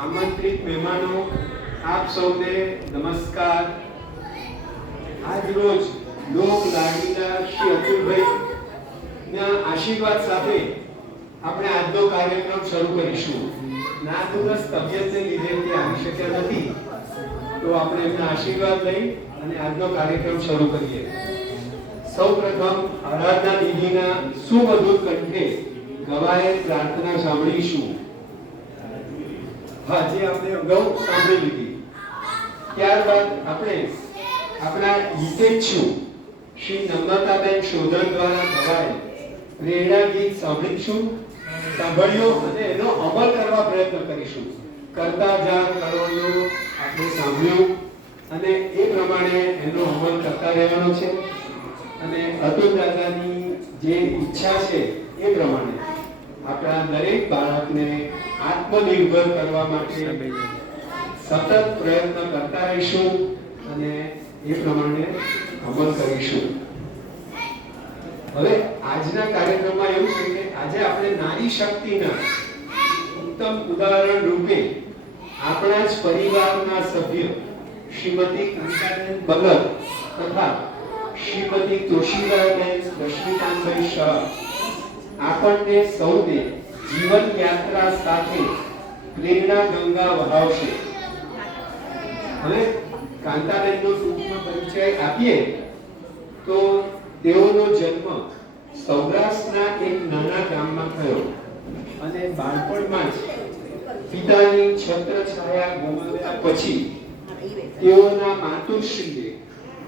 આમંત્રિત મહેમાનો, આપ સૌને નમસ્કાર। આજ રોજ લોક લાડીલા શ્રી અતુલભાઈ ના આશીર્વાદ સાથે આપણે આજનો કાર્યક્રમ શરૂ કરીશું। નાદુરસ્ત તબિયતને લીધે તે આવી શક્યા નથી, તો આપણે એમના આશીર્વાદ લઈ અને આજનો કાર્યક્રમ શરૂ કરીએ। સૌપ્રથમ આરાધના દીદીના સુમધુર કંઠે ગવાયેલ પ્રાર્થના સાંભળીશું। હા, જે આપણે અગાઉ સાંભળી લીધી। ત્યારબાદ આપણે આપણા હિતેચ્છુ શ્રી નમ્રતાબેન શોધન દ્વારા ગવાયેલ પ્રેરણા ગીત સાંભળ્યો અને એનો અમલ કરવા પ્રયત્ન કરીશું। કરતા જા કરોયો આપણે સાંભળ્યું અને એ પ્રમાણે એનો અમલ કરતા રહેવાનો છે। અને અતુલ દાદાની જે ઈચ્છા છે એ પ્રમાણે આપણા દરેક બાળકને આત્મનિર્ભર કરવા માટે સતત પ્રયત્ન કરતા રહીશું અને એ પ્રમાણે અમલ કરીશું। હવે આજના કાર્યક્રમમાં એવું છે કે આજે આપણે નારી શક્તિના ઉત્તમ ઉદાહરણ રૂપે આપણા જ પરિવારના સભ્ય શ્રીમતી કાંતાબેન બગલ તથા શ્રીમતી તોશીબાબેન રશ્મિકાંતભાઈ શાહ આપણને સૌને જીવન યાત્રા સાથે પ્રેરણા ગંગા વહાવશે। હવે કાંતાબેનનો ટૂંકમાં પરિચય આપીએ તો તેઓનો જન્મ સૌરાષ્ટ્રના એક નાના ગામમાં થયો અને બાળપણમાં જ પિતાની છત્રછાયા ગુમાવ્યા પછી તેઓના માતુશ્રીએ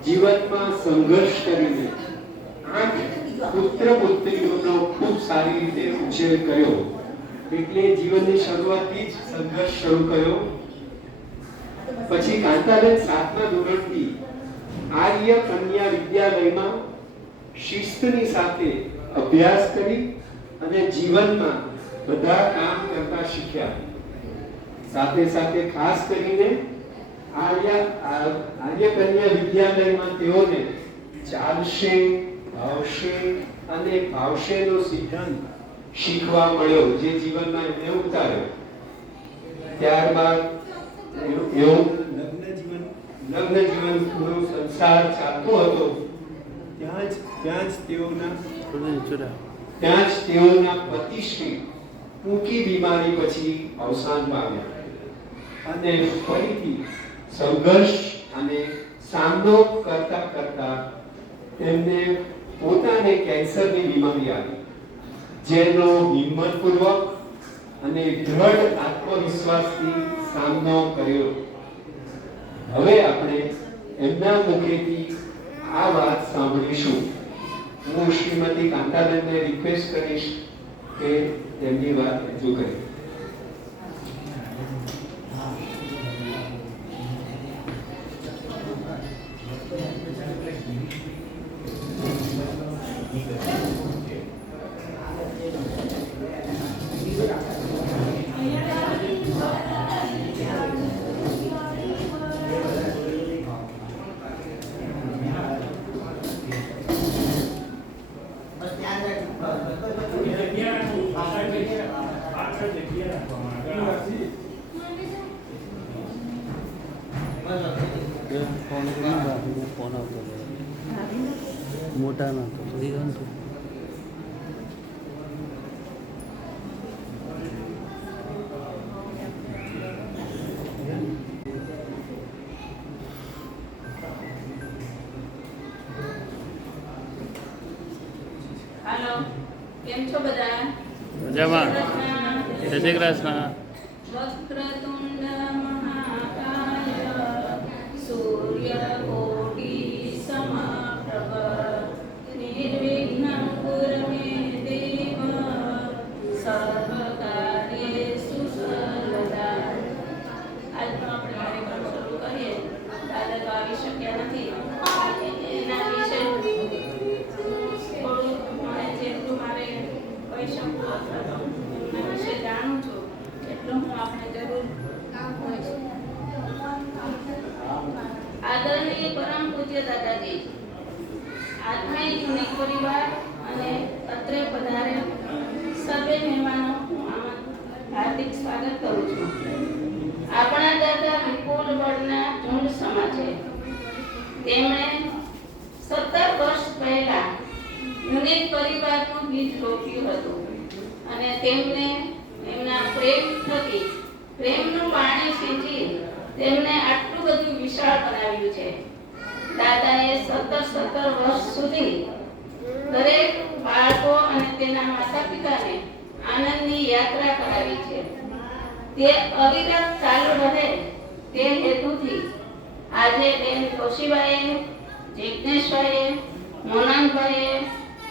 જીવનમાં સંઘર્ષ કરીને 8 પુત્ર પુત્રીઓનો ખૂબ સારી રીતે ઉછેર કર્યો। એટલે જીવનની શરૂઆતથી જ સંઘર્ષ શરૂ કર્યો। પછી કાંતાબેન 7મા ધોરણથી આર્ય કન્યા વિદ્યાલયમાં શિસ્તની સાથે અભ્યાસ કરી અને જીવનમાં બધા કામ કરતા શીખ્યા। સાથે સાથે ખાસ કરીને આર્ય કન્યા વિદ્યાલયમાં તેઓને ચાલશે, ભાવશે અને ભાવશેનો સિદ્ધાંત શીખવા મળ્યો, જે જીવનમાં એમને ઉતાર્યો। ત્યારબાદ લગ્ન જીવનનો સંસાર ચાલતો હતો ત્યાં જ તેઓના પતિશ્રી ટૂંકી બીમારી પછી અવસાન પામ્યા અને ફરીથી સંઘર્ષ અને સામનો કરતા કરતા તેમને પોતાને કેન્સરની બીમારી આવી, જેનો હિંમતપૂર્વક અને દ્રઢ આત્મવિશ્વાસથી સામનો કર્યો। હવે આપણે એમના મુખેથી આ વાત સાંભળીશું। હું શ્રીમતી કાંતાબેનને રિક્વેસ્ટ કરીશ કે તેમની વાત રજૂ કરે। મોટા ના તો હાલો, કેમ છો બધા? મજામાં? જય શ્રી કૃષ્ણ। વક્રતુંડ મહાકાય સૂર્યકોટિ સમપ્રભ નિર્વિઘ્नं કુરુ મે દેવ સર્વકાર્યેષુ સર્વદા। આજનો આપણે કાર્યક્રમ શરૂ કરીએ। દાદા તો આવી શક્યા નથી, એના વિશે થોડું મને જેટલું મારે કહી શકું અથવા તો એમના વિશે જાણું છું એટલું હું આપણે જરૂર આદરણીય પરમ પૂજ્ય દાદાજી, આત્માઈ જૂની પરિવાર અને અત્રે પધારે સર્વે મહેમાનો હું હાર્દિક સ્વાગત કરું છું। છે. તેમણે 17 વર્ષ પહેલા યુનિટ પરિવારનું બીજ રોપ્યું હતું અને તેમને એમના પ્રેમ થકી પ્રેમનું પાણી સિંચી તેમને આટલું બધું વિશાળ બનાવ્યું છે. દાદાએ 17 વર્ષ સુધી દરેક બાળકો અને તેના માતા પિતાને આનંદની યાત્રા કરાવી છે. તે અવિરત ચાલુ રહે તે હેતુથી આજે બેન કૌશીબાઈએ, જિજ્ઞેશભાઈએ, મોનાનભાઈએ,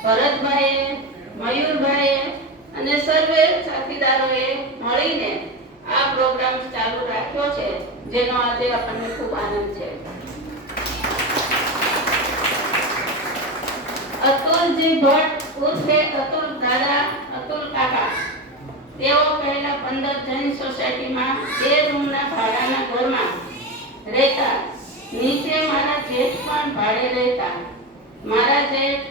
ભરતભાઈએ, મયુરભાઈએ અને સર્વે સાથીદારોએ મળીને આ પ્રોગ્રામ ચાલુ રાખ્યો છે, જેનો આજે આપણને ખૂબ આનંદ છે. અતુલજી ભટ્ટ ઉર્ફે અતુલ દાદા, અતુલ કાકા, તેઓ પહેલા 15 જૈન સોસાયટીમાં 2 રૂમના ભાડાના ઘરમાં રહેતા. નીચે મારા જેઠ પણ ભાડે રહેતા. મારા જેઠ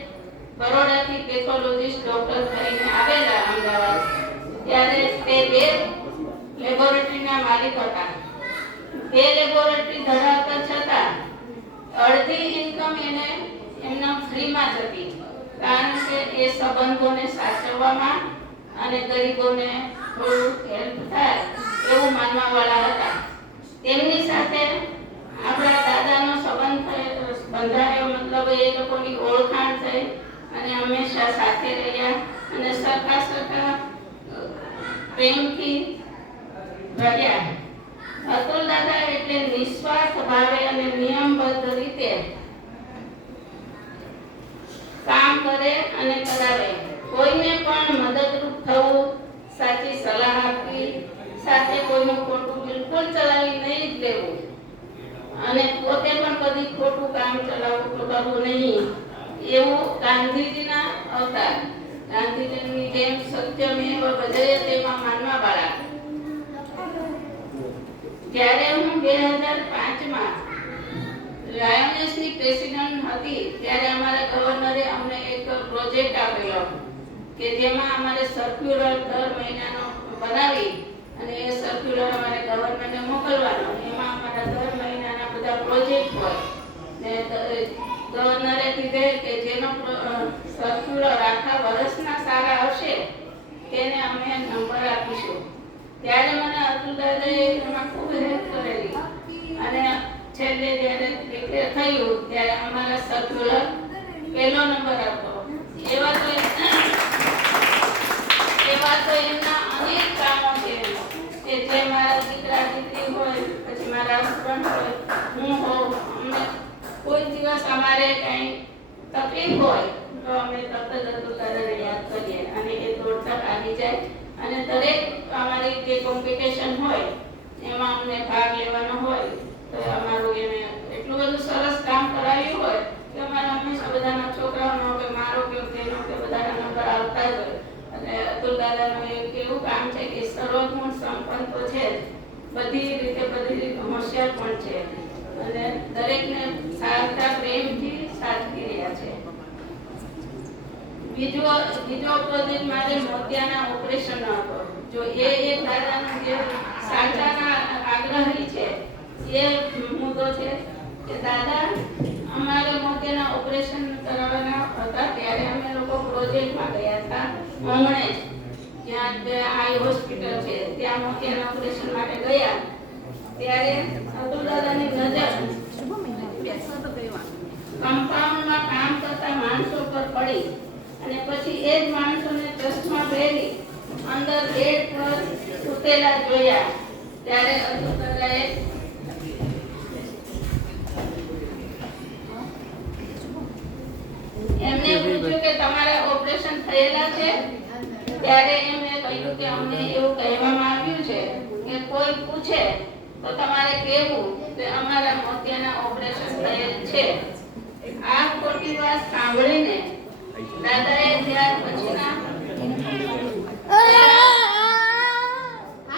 બરોડાથી પેથોલોજીસ્ટ ડોક્ટર થઈને આવેલા અમદાવાદ, ત્યારે તે 2 લેબોરેટરીના માલિક હતા. 2 લેબોરેટરી ધરાવતા છતાં અડધી ઇન્કમ એને એમના ફ્રીમાં જતી, કારણ કે એ સંબંધોને સાચવવામાં અને ગરીબોને થોડું હેલ્પ થાય એવું માનવાવાળા હતા. તેમની સાથે આપણા દાદાનો સંબંધ બંધાયો, મતલબ એ લોકોની ઓળખાણ થઈ અને હંમેશા સાથે રહ્યા અને સરખા પ્રેમથી રહ્યા. અતુલ દાદા એટલે નિસ્વાર્થ ભાવે અને નિયમબદ્ધ રીતે કામ કરે અને કરાવે. કોઈને પણ મદદરૂપ થવું, સાચી સલાહ આપવી, સાથે કોઈનું ખોટું બિલકુલ ચલાવી નહીં જ લેવું અને પોતે પણ કદી ખોટું કામ કરવું નહીં, એવું ગાંધીજીના અવતાર. ગાંધીજીની જેમ સત્યમેવ જયતેમાં માનવાવાળા. જ્યારે હું 2005માં લાયોનેસની પ્રેસિડેન્ટ હતી, ત્યારે અમારા ગવર્નરે અમને એક પ્રોજેક્ટ આપેલો કે જેમાં અમારે સર્ક્યુલર દર મહિનાનો બનાવી અને એ સર્ક્યુલર અમારે ગવર્નરને મોકલવાનો. એમાં અમારા દર મહિનાના બધા પ્રોજેક્ટ હોય ને ગવર્નરે કીધે કે જેનો સર્ક્યુલર આખા વર્ષના સારા હશે તેને અમે નંબર આપીશું. ત્યારે મને અતુલ દાદાએ એમાં ખૂબ હેલ્પ કરેલી અને છેલ્લે જ્યારે ડિક્લેર થયું ત્યારે અમારા સર્ક્યુલર પહેલો નંબર હતો. એવા તો એમના અનેક કામો છે કે જે મારા દીકરા દીકરી હોય, પછી મારા હસબન્ડ હોય, હું હોઉં, અમને કોઈ દિવસ અમારે કંઈ તકલીફ હોય તો અમે તરત જ અતુલ દાદાને યાદ કરીએ અને એ દોડતા આવી જાય અને દરેક અમારી જે કોમ્પિટિશન હોય એમાં અમને ભાગ લેવાનો હોય તો અમારું એને એટલું બધું સરસ કામ કરાવ્યું હોય કે અમારા હંમેશા બધાના છોકરાઓનો કે મારો કે તેનો કે બધાના નંબર આવતા જ હોય. અને અતુલ દાદાનું એક એવું કામ છે કે સર્વગુણ સંપન્ન તો છે, બધી રીતે હોશિયાર પણ છે અને દરેકને સારા પ્રેમથી સાચવી રહ્યા છે. બીજો પ્રોજેક્ટ મારે મોતિયાના ઓપરેશન હતો. જો એ એક દાદાનો જે સાચાના આગ્રહી છે એ મુદ્દો છે કે દાદા અમારે મોતિયાના ઓપરેશન કરાવવાના હતા, ત્યારે અમે લોકો પ્રોજેક્ટમાં ગયા હતા હમણે જ, જ્યાં આઈ હોસ્પિટલ છે ત્યાં મોતિયાના ઓપરેશન માટે ગયા. ત્યારે અતુલ દાદાની નજર કમ્પાઉન્ડમાં કામ કરતા માણસો પર પડી અને પછી એ જ માણસોને ચશ્મા પહેરી અંદર બેડ પર સૂતેલા જોયા. ત્યારે અતુલ દાદાએ એમને પૂછ્યું કે તમારા ઓપરેશન થયેલા છે? ત્યારે એમણે કહ્યું કે અમને એવું કહેવામાં આવ્યું છે કે કોઈ પૂછે તો તમારે કહેવું કે અમારા મોતિયાના ઓપરેશન થયેલ છે. આ ખોટી વાત સાંભળીને દાદાએ ત્યાર પછીના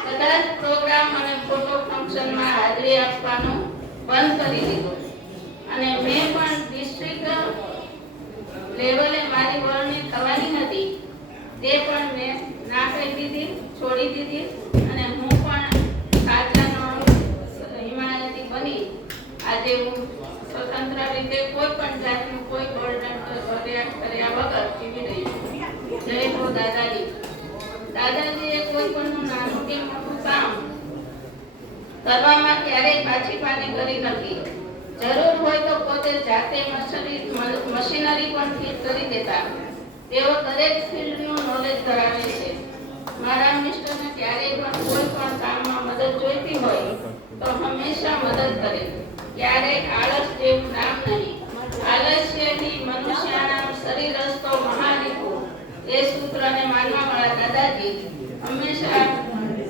બધા જ પ્રોગ્રામ અને ફોટો ફંક્શનમાં હાજરી આપવાનું બંધ કરી દીધું અને મેં પણ ડિસ્ટ્રિક્ટ લેવલે મારી વરણી થવાની હતી તે પણ મેં ના કહી દીધી, છોડી દીધી અને હું પણ સાચાનો હિમાયતી બની આજે હું તે કોઈ પણ જાતનું કોઈ બળજણ કર્યા વગર જીવી રહી. જય હો દાદાજી. દાદાજીએ કોઈ પણ નાનું કે મોટું કામ કરવામાં ક્યારેય પાછી પાની કરી નથી. જરૂર હોય તો પોતે જાતે મશીનરી પણ ફિટ કરી દેતા. તેઓ દરેક ફિલ્ડનું નોલેજ ધરાવે છે. મારા મિસ્ટરને ક્યારેય પણ કોઈ પણ કામમાં મદદ જોઈતી હોય તો હંમેશા મદદ કરે. ક્યારેય આળસ જેવું નામ નહીં. આલસ્યની મનુષ્યના શરીરસ્તો મહારીપુ એ સૂત્રને માનવાવાળા દાદાજી હંમેશા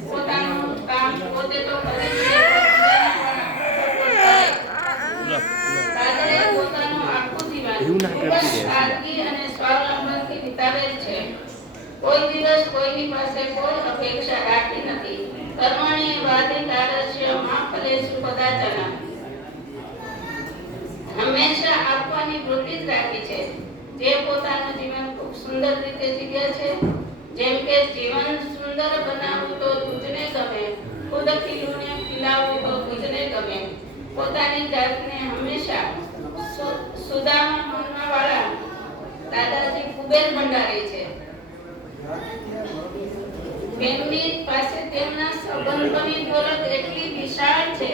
પોતાનું કામ પોતે તો કરે જ છે, દાદાએ પોતાનું આખું જીવન ખૂબ જ સાદગી અને સ્વાવલંબનથી વિતાવેલ છે. કોઈ દિવસ કોઈની પાસે કોઈ અપેક્ષા રાખી નથી. કર્મણી વાધિકારસ્ય મા ફલેષુ કદાચન. હંમેશા આપવાની વૃત્તિ જ રાખી છે. જે પોતાનું જીવન ખૂબ સુંદર રીતે જીવ્યા છે. જેમ કે જીવન સુંદર બનાવવું તો તુજને ગમે, ખુદ ખીલુને ખીલાવવું તો તુજને ગમે. પોતાની જાતને હંમેશા સુદામા મનના વાળા દાદાજી કુબેર ભંડારી છે. તેમની પાસે તેમના સંબંધોની દોલત એટલી વિશાળ છે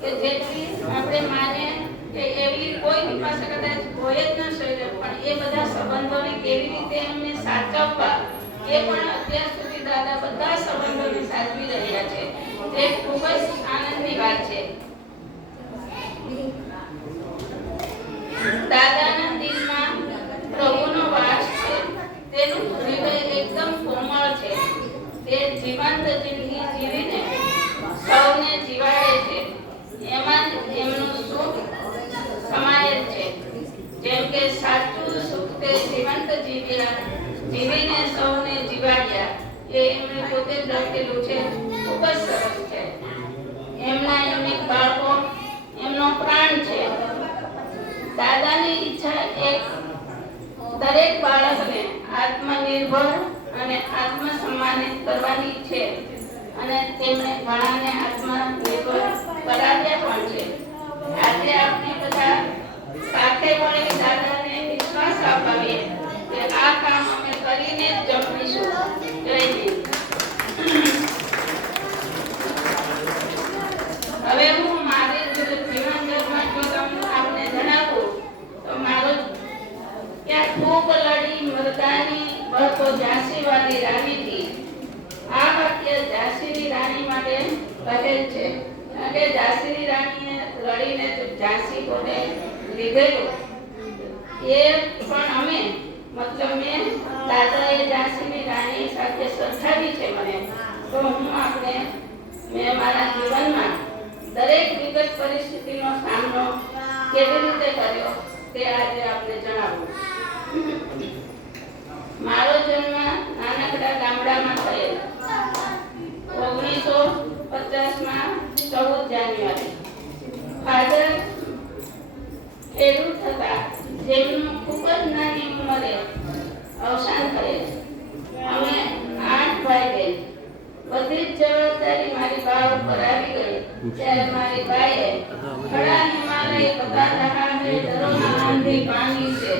કે જેટલી આપણે માનીએ કે એવી કોઈની પાસે કદાચ હોય જ ન શકે. પણ એ બધા સંબંધોને કેવી રીતે એમને સાચવવા એ પણ અત્યાર સુધી દાદા બધા સંબંધોને સાચવી રહ્યા છે. તે ખૂબ જ આનંદની વાત છે. દાદાના દિલમાં પ્રભુનો વાસ છે. તેનું હૃદય એકદમ કોમળ છે. તે જીવંત જિંદગી જીવીને સૌને જીવાડે છે. એમાં એમનું સુખ સમાયેલ છે. જેમ કે સાચું સુખ તે જીવંત જીવીને સૌને જીવાડ્યા એ એમણે પોતે જ લખેલું છે. ખૂબ જ સરસ છે. એમના યુનિક બાળકો એમનો પ્રાણ છે. દાદાની ઈચ્છા એક દરેક બાળકને આત્મનિર્ભર અને આત્મસન્માનિત કરવાની છે અને તેમણે ઘણાને આત્મનિર્ભર કરાવ્યા પણ છે. આજે આપણે બધા સાથે મળી દાદાને વિશ્વાસ અપાવીએ કે આ કામ અમે કરીને જ જમીશું. જય હિન્દ. હવે હું મારે જીવન જગમાં જો તમને આપને જણાવું તો મારો ત્યાં ખૂબ લડી મરદાની બહતો ઝાંસીવાળી રાણી થી. આ વાક્ય ઝાંસીની રાણી માટે કહેલ છે. કે ઝાંસીની રાણીએ લડીને ઝાંસી કોને લીધેલું એ પણ અમે મતલબ મેં દાદાએ ઝાંસીની રાણી સાથે સરખાવી છે મને. તો હું આપણે મેં મારા જીવનમાં દરેક વિગત પરિસ્થિતિનો સામનો કેવી રીતે કર્યો તે આજે આપને જણાવું. મારો જન્મ નાનકડા ગામડામાં થયેલ 1950માં 14 જાન્યુઆરી. ફાધર ખેડૂત હતા જેમનું ખૂબ જ નાની ઉંમરે અવસાન થયેલ. અમે 8 ભાઈ બહેન. બધી જ જવાબદારી મારી બા ઉપર આવી ગઈ. ત્યારે મારી બાએ ખડા હિમાલય પતા રહા હે ડરોના આંધી પાણી છે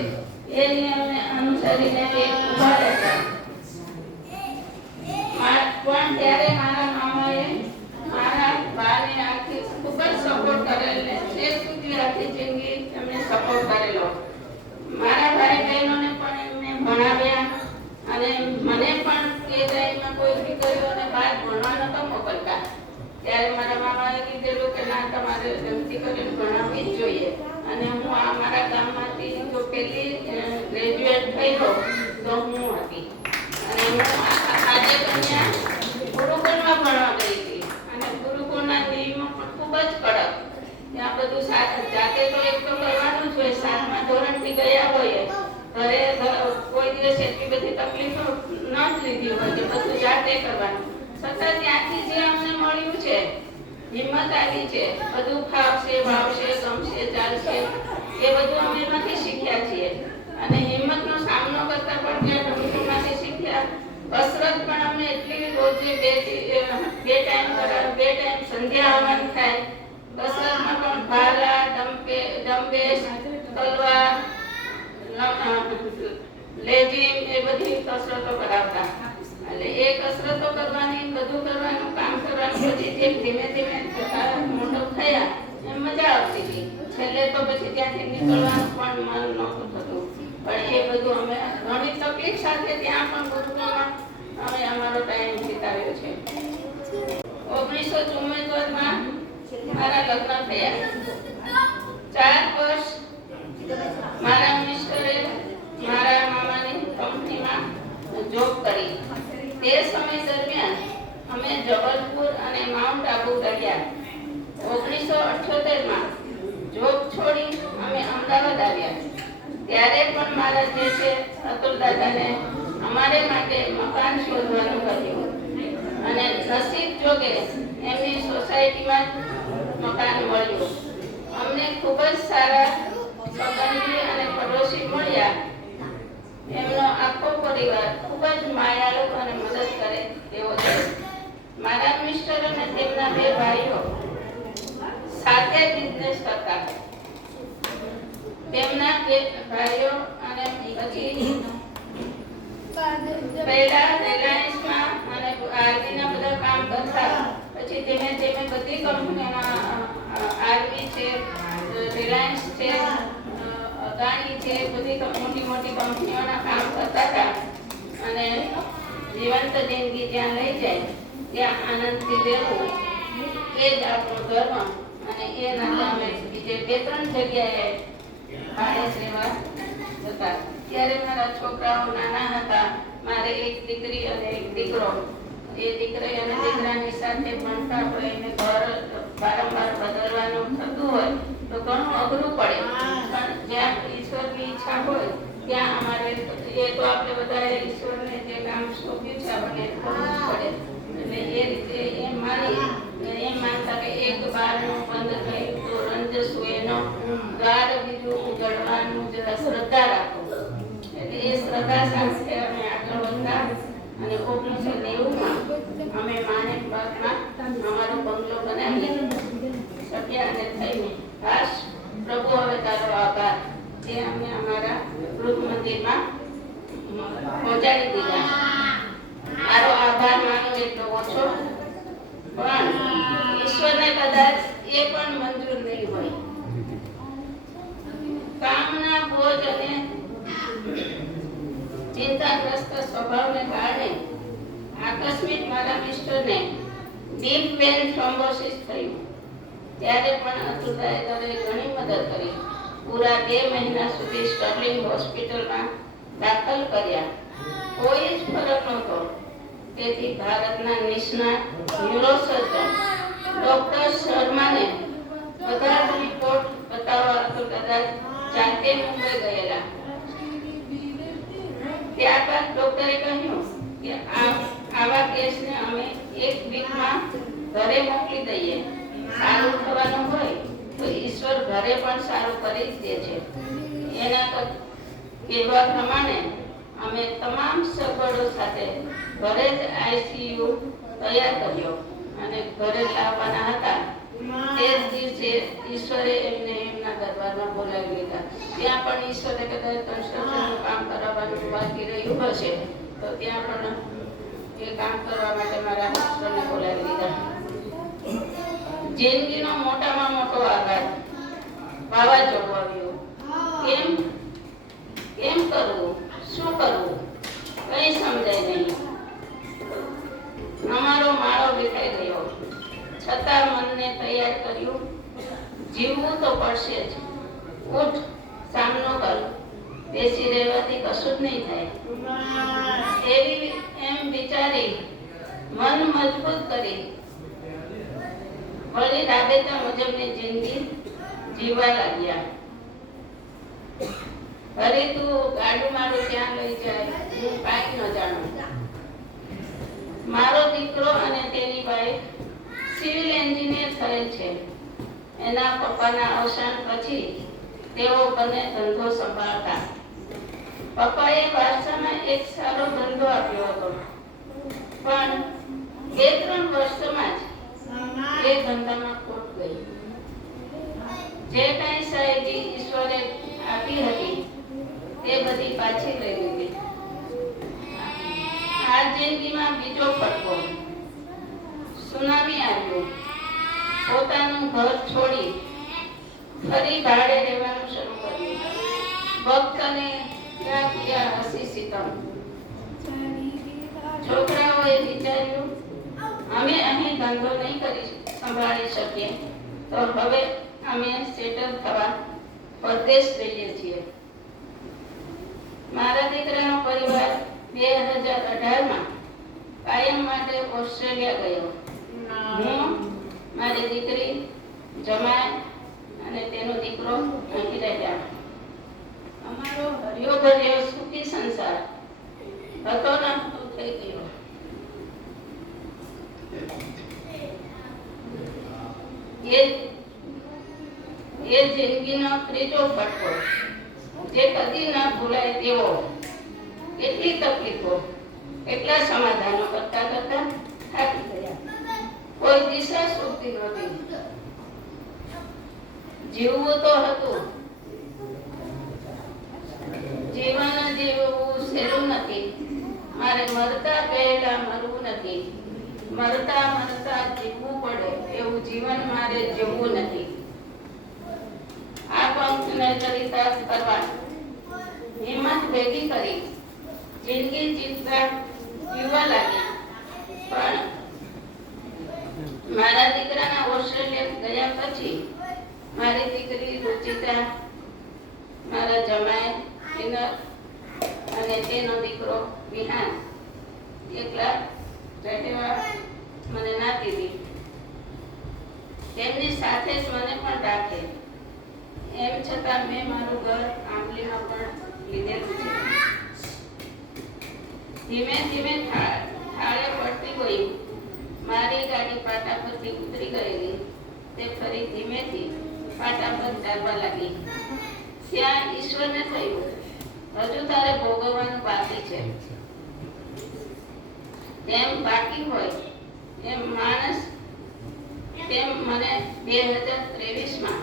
એ નિયમને અનુસરીને ઉભા રહેતા. પણ ત્યારે મારા મામાએ મારા બાને આખી ખૂબ જ સપોર્ટ કરેલ ને તે સુધી આખી જિંદગી એમને સપોર્ટ કરેલો. મારા ભાઈ બહેનોને પણ એમને ભણાવ્યા અને મને પણ એ ટાઈમમાં કોઈ દીકરીઓને બહાર ભણવા નહોતા મોકલતા. ત્યારે મારા મામાએ કીધેલું કે ના તમારે દીકરીઓને ભણાવવી જ જોઈએ. અને હું મારા ગામમાંથી જો પહેલી ગ્રેજ્યુએટ થયેલો તો હું હતી. અને હું આજે કન્યા ગુરુકુળમાં ભણવા ગઈ હતી. અને ગુરુકુળના નિયમો પણ ખૂબ જ કડક. ત્યાં બધું જાતે તો એક તો કરવાનું જ હોય. 7મા ધોરણથી ગયા હોઈએ ઘરે કોઈ દિવસ એટલી બધી તકલીફો ન જ લીધી હોય કે બધું જાતે કરવાનું. છતાં ત્યાંથી જે અમને મળ્યું છે હિંમત આવી છે. બધું ફાવશે ભાવશે ગમશે ચાલશે એ બધું અમે એમાંથી શીખ્યા છીએ. અને હિંમતનો સામનો કરતા પણ ત્યાં ગુરુકુળમાંથી શીખ્યા. કસરત પણ અમને એટલી રોજે બે ટાઈમ સંધ્યા હવન થાય. કસરતમાં પણ ભાલા ડમ્બેસ તલવાર, લેઝીમ એ બધી કસરતો કરાવતા. એટલે એ કસરતો કરવાની, બધું કરવાનું, કામ કરવાનું, પછી જેમ ધીમે ધીમે મોટો થયા એમ મજા આવતી હતી. છેલ્લે તો પછી ત્યાંથી નીકળવાનું પણ મન નહોતું થતું. પણ એ બધું અમે ઘણી તકલીફ સાથે ત્યાં પણ ગુરુકુળમાં અમે અમારો ટાઈમ વિતાવ્યો છે. 1974માં મારા લગ્ન થયા. 4 વર્ષ મારા મિસ્ટરે મારા મામાની કંપનીમાં જોબ કરી. તે સમય દરમિયાન અમે જબલપુર અને માઉન્ટ આબુ ગયા. 1978માં જોબ છોડી અમે અમદાવાદ આવ્યા. ત્યારે પણ મારા જે છે અતુલ દાદાને અમારે માટે મકાન શોધવાનું કહ્યું અને નસીબ જોગે એમની સોસાયટીમાં મકાન મળ્યું. અમને ખૂબ જ સારા સંબંધી અને પડોશી મળ્યા. એમનો આખો પરિવાર ખૂબ જ માયાળુ અને મદદ કરે તેવો છે. મારા મિસ્ટર અને તેમના 2 ભાઈઓ સાથે બિઝનેસ કરતા. તેમના 2 ભાઈઓ અને પછી પહેલા રિલાયન્સમાં અને આર્મીના બધા કામ કરતા. પછી ધીમે ધીમે બધી કંપનીઓના આર્મી છે, રિલાયન્સ છે, અદાણી છે, બધી મોટી મોટી કંપનીઓના કામ કરતા હતા. અને જીવંત જિંદગી જ્યાં લઈ જાય ત્યાં આનંદથી રહેવું એ જ આપણો ધર્મ. અને એ નાતે અમે બીજે 2-3 જગ્યાએ ભાડે સેવા જતા. ત્યારે મારા છોકરાઓ નાના હતા. મારે એક દીકરી અને એક દીકરો. એ દીકરી અને દીકરાની સાથે ભણતા હોય અને ઘર વારંવાર બદલવાનું થતું હોય તો ઘણું અઘરું પડે. પણ જ્યાં ઈશ્વરની ઈચ્છા હોય ત્યાં અમારે એ તો આપણે બધાએ ઈશ્વરને જે કામ સોંપ્યું છે આપણને કરવું પડે. એટલે એ રીતે એમ માનતા કે એક બારનું બંધ થયું તો રંજ સુએનો, દ્વાર બીજું ઉજળવાનું જરા શ્રદ્ધા રાખો. એટલે એ શ્રદ્ધા સાથે અમે આગળ વધતા. અને 1990માં અમે માણેકબાગમાં અમારો બંગલો બનાવી શક્યા અને થઈને ખાસ પ્રભુ હવે તારો આભાર તે અમે અમારા ગૃહ મંદિરમાં પહોંચાડી દીધા. મારો આભાર માનો એટલો ઓછો, પણ ઈશ્વરને કદાચ એ પણ મંજૂર નહીં હોય. કામના બોજ અને ચિંતાગ્રસ્ત સ્વભાવને કારણે આકસ્મિક મારા મિસ્ટરને ડીપ વેન થ્રોમ્બોસિસ થયું. ત્યારે પણ અતુલદાએ ઘણી મદદ કરી. પૂરા 2 મહિના સુધી સ્ટર્લિંગ હોસ્પિટલમાં દાખલ કર્યા. કોઈ જ ફરક નહોતો. તેથી ભારતના નિષ્ણાત ન્યુરોસર્જન ડોક્ટર શર્માને બધા જ રિપોર્ટ બતાવવા અતુલદાદા જાતે મુંબઈ ગયેલા. ત્યારબાદ ડોક્ટરે કહ્યું કે આવા કેસને અમે 1 વીકમાં ઘરે મોકલી દઈએ. સારું થવાનું હોય તો ઈશ્વર ઘરે પણ સારું કરી દે છે. એના કહેવા પ્રમાણે અમે તમામ સગવડો સાથે ઘરે જ આઈસીયુ તૈયાર કર્યો અને ઘરે લાવવાના હતા. તે જ દિવસે ઈશ્વરે એમને એમના દરબારમાં બોલાવી લીધા. ત્યાં પણ ઈશ્વરે કદાચ કન્સ્ટ્રક્શનનું કામ કરાવવાનું બાકી રહ્યું હશે તો ત્યાં પણ એ કામ કરવા માટે મારા મિસ્ટરને બોલાવી લીધા. જિંદગીનો મોટામાં મોટો આઘાત વાવાઝોડું આવ્યું. કેમ કરવું, શું કરવું કંઈ સમજાય નહીં. અમારો માળો વિખાઈ ગયો. છતાં મનને તૈયાર કર્યું. જીવવું તો પડશે જ. ઉઠ, સામનો કર. બેસી રહેવાથી કશું જ નહીં થાય. એમ વિચારી મન મજબૂત કરી વળી રાબેતા મુજબની જિંદગી જીવવા લાગ્યા. અરે તું ગાડું મારું ક્યાં લઈ જાય હું કાંઈ ન જાણું. મારો દીકરો અને તેની વાઈફ સિવિલ એન્જિનિયર થયેલ છે. એના પપ્પાના અવસાન પછી તેઓ બંને ધંધો સંભાળતા. પપ્પાએ વારસામાં એક સારો ધંધો આપ્યો હતો, પણ 2-3 વર્ષમાં જ એ ધંધામાં ખોટ ગઈ. જે કાંઈ સહેજી ઈશ્વરે આપી હતી તે બધી પાછી લઈ લીધી. આ જિંદગીમાં બીજો ફટકો, સુનામી આવ્યો. પોતાનું ઘર છોડી ફરી ભાડે રહેવાનું શરૂ કર્યું. ભક્તને ક્યાં કિયા હસી સિતમ. છોકરાઓએ વિચાર્યું અમે અહીં ધંધો નહીં કરી સંભાળી શકીએ તો હવે અમે સેટલ થવા પરદેશ જઈએ છીએ. મારા દીકરાનો પરિવાર 2018માં કાયમ માટે ઓસ્ટ્રેલિયા ગયો. હું, મારી દીકરી, જમાઈ અને તેનો દીકરો અહીં રહ્યા. અમારો હરિયો ભર્યો સુખી સંસાર હતો ન હતો થઈ ગયો. એ જિંદગીનો ત્રીજો ફટકો, જે કદી ના ભૂલાય તેવો. એટલી તકલીફો, એટલા સમાધાનો કરતા કરતા થાકી ગયા. કોઈ દિશા શોધતી નહોતી. જીવવું તો હતું, જીવન જીવવું સહેલું નથી. મારે મરતા પહેલા મરવું નથી. મરતા મરતા જીવવું પડે એવું જીવન મારે જીવવું નથી. આ પંક્તિને ચરિતાર્થ કરવા હિંમત ભેગી કરી જિંદગી જીવવા લાગી. પણ મારા દીકરાના ઓસ્ટ્રેલિયા ગયા પછી મારી દીકરી રુચિતા, મારા જમાઈ કિન્નર અને તેનો દીકરો વિહાન એકલા રહેવા મને ના દીધી. તેમની સાથે જ મને પણ રાખે. એમ છતાં મેં મારું ઘર આંબલીમાં પણ લીધેલું છે. ધીમે ધીમે થાળે પડતી ગઈ. મારી ગાડી પાટા પરથી ઉતરી ગયેલી. તે ફરી ધીમેથી પાટા પર ચાલવા લાગી. ત્યાં ઈશ્વરને થયું હજુ તારે ભોગવવાનું બાકી છે. તેમ બાકી હોય એમ માણસ. તેમ મને 2023માં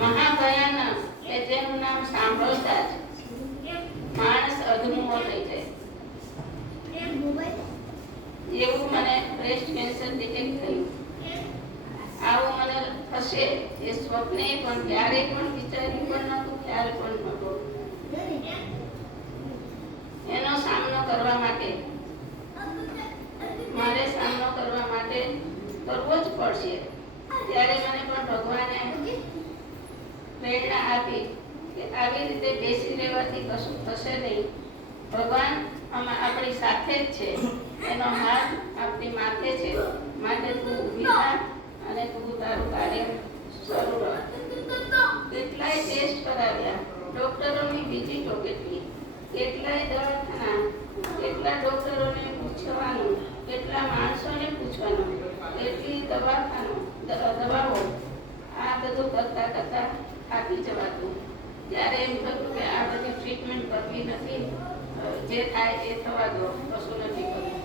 મહાભયાનક કે જેનું નામ સાંભળતા જ માણસ અધમુઓ થઈ જાય એવું મને બ્રેસ્ટ કેન્સર ડિટેક્ટ થયું. આવું મને થશે એ સ્વપ્ને પણ ક્યારેય પણ વિચાર્યું પણ નહોતું, ખ્યાલ પણ નહોતો. એનો સામનો કરવા માટે મારે સામનો કરવા માટે કરવો જ પડશે. ત્યારે મને પણ ભગવાને પ્રેરણા આપી કે આવી રીતે બેસી રહેવાથી કશું થશે નહીં. ભગવાન આપણી સાથે જ છે. એનો હાથ આપણી માથે છે. માટે તું ઊભી થા અને તું તારું કાર્ય શરૂ કર. કેટલાય ટેસ્ટ કરાવ્યા, ડોક્ટરોની વિઝિટો કેટલી, કેટલાય દવાખાના, કેટલા ડોક્ટરોને પૂછવાનું, કેટલા માણસોને પૂછવાનું, કેટલી દવાઓ. આ બધું કરતા કરતા થાકી જવાતું. ત્યારે એમ થતું કે આ બધી ટ્રીટમેન્ટ કરવી નથી, જે થાય એ થવા દો, કશું નથી કરવું.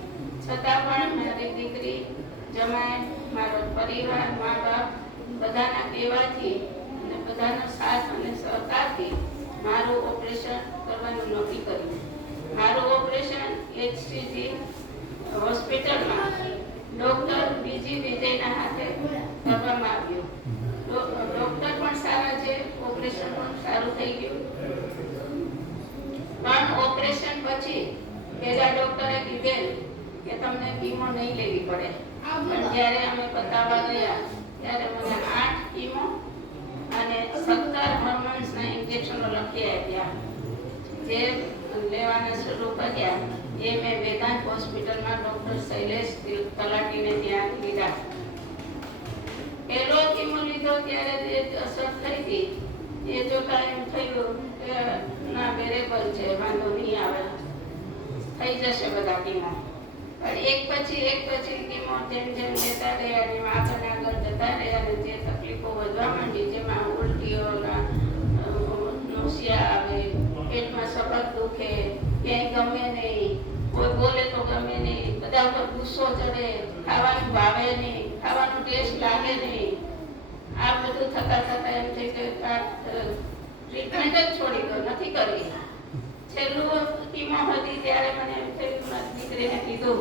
છતાં પણ મારી દીકરી, જમાઈ, મારો પરિવાર, મા બાપ બધાના કહેવાથી અને બધાનો સાથ અને સહકારથી મારું ઓપરેશન કરવાનું નક્કી કર્યું. મારું ઓપરેશન HCG હોસ્પિટલમાં ડોક્ટર બીજી વિજયના હાથે કરવામાં આવ્યું. ડોક્ટર પણ સારા છે, ઓપરેશન પણ સારું થઈ ગયું. પણ ઓપરેશન પછી પેલા ડોક્ટરે કીધેલ કે તમને કીમો નહીં લેવી પડે. પણ જ્યારે અમે બતાવવા ગયા ત્યારે મને 8 કીમો અને 17 હોર્મોન્સના ઇન્જેક્શનો લખી આપ્યા. જે લેવાના શરૂ કર્યા એ મેં વેદાંત હોસ્પિટલમાં ડોક્ટર શૈલેષ તલાટીને ત્યાં લીધા. પહેલો કીમો લીધો ત્યારે જે અસર થઈ હતી એ જોતા એમ થયું કે ના બેરેબલ છે, વાંધો નહીં આવે, થઈ જશે બધા કીમો. પણ એક પછી કીમો જેમ જેમ લેતા રહ્યા એમ આગળ જતા રહ્યા અને જે તકલીફો વધવા માંડી, જેમાં ઉલટીઓ, નોસિયા આવે, પેટમાં સખત દુખે, ક્યાંય ગમે નહીં, કોઈ બોલે તો ગમે નહીં, બધા પર ગુસ્સો ચડે, ખાવાનું ભાવે નહીં, ખાવાનું ટેસ્ટ લાગે નહીં. આ બધું થતા એમ થઈ કે ટ્રીટમેન્ટ જ છોડી દો, નથી કરવી. છેલ્લું કીમો હતી ત્યારે મને એમ થયું, મારી દીકરીને કીધું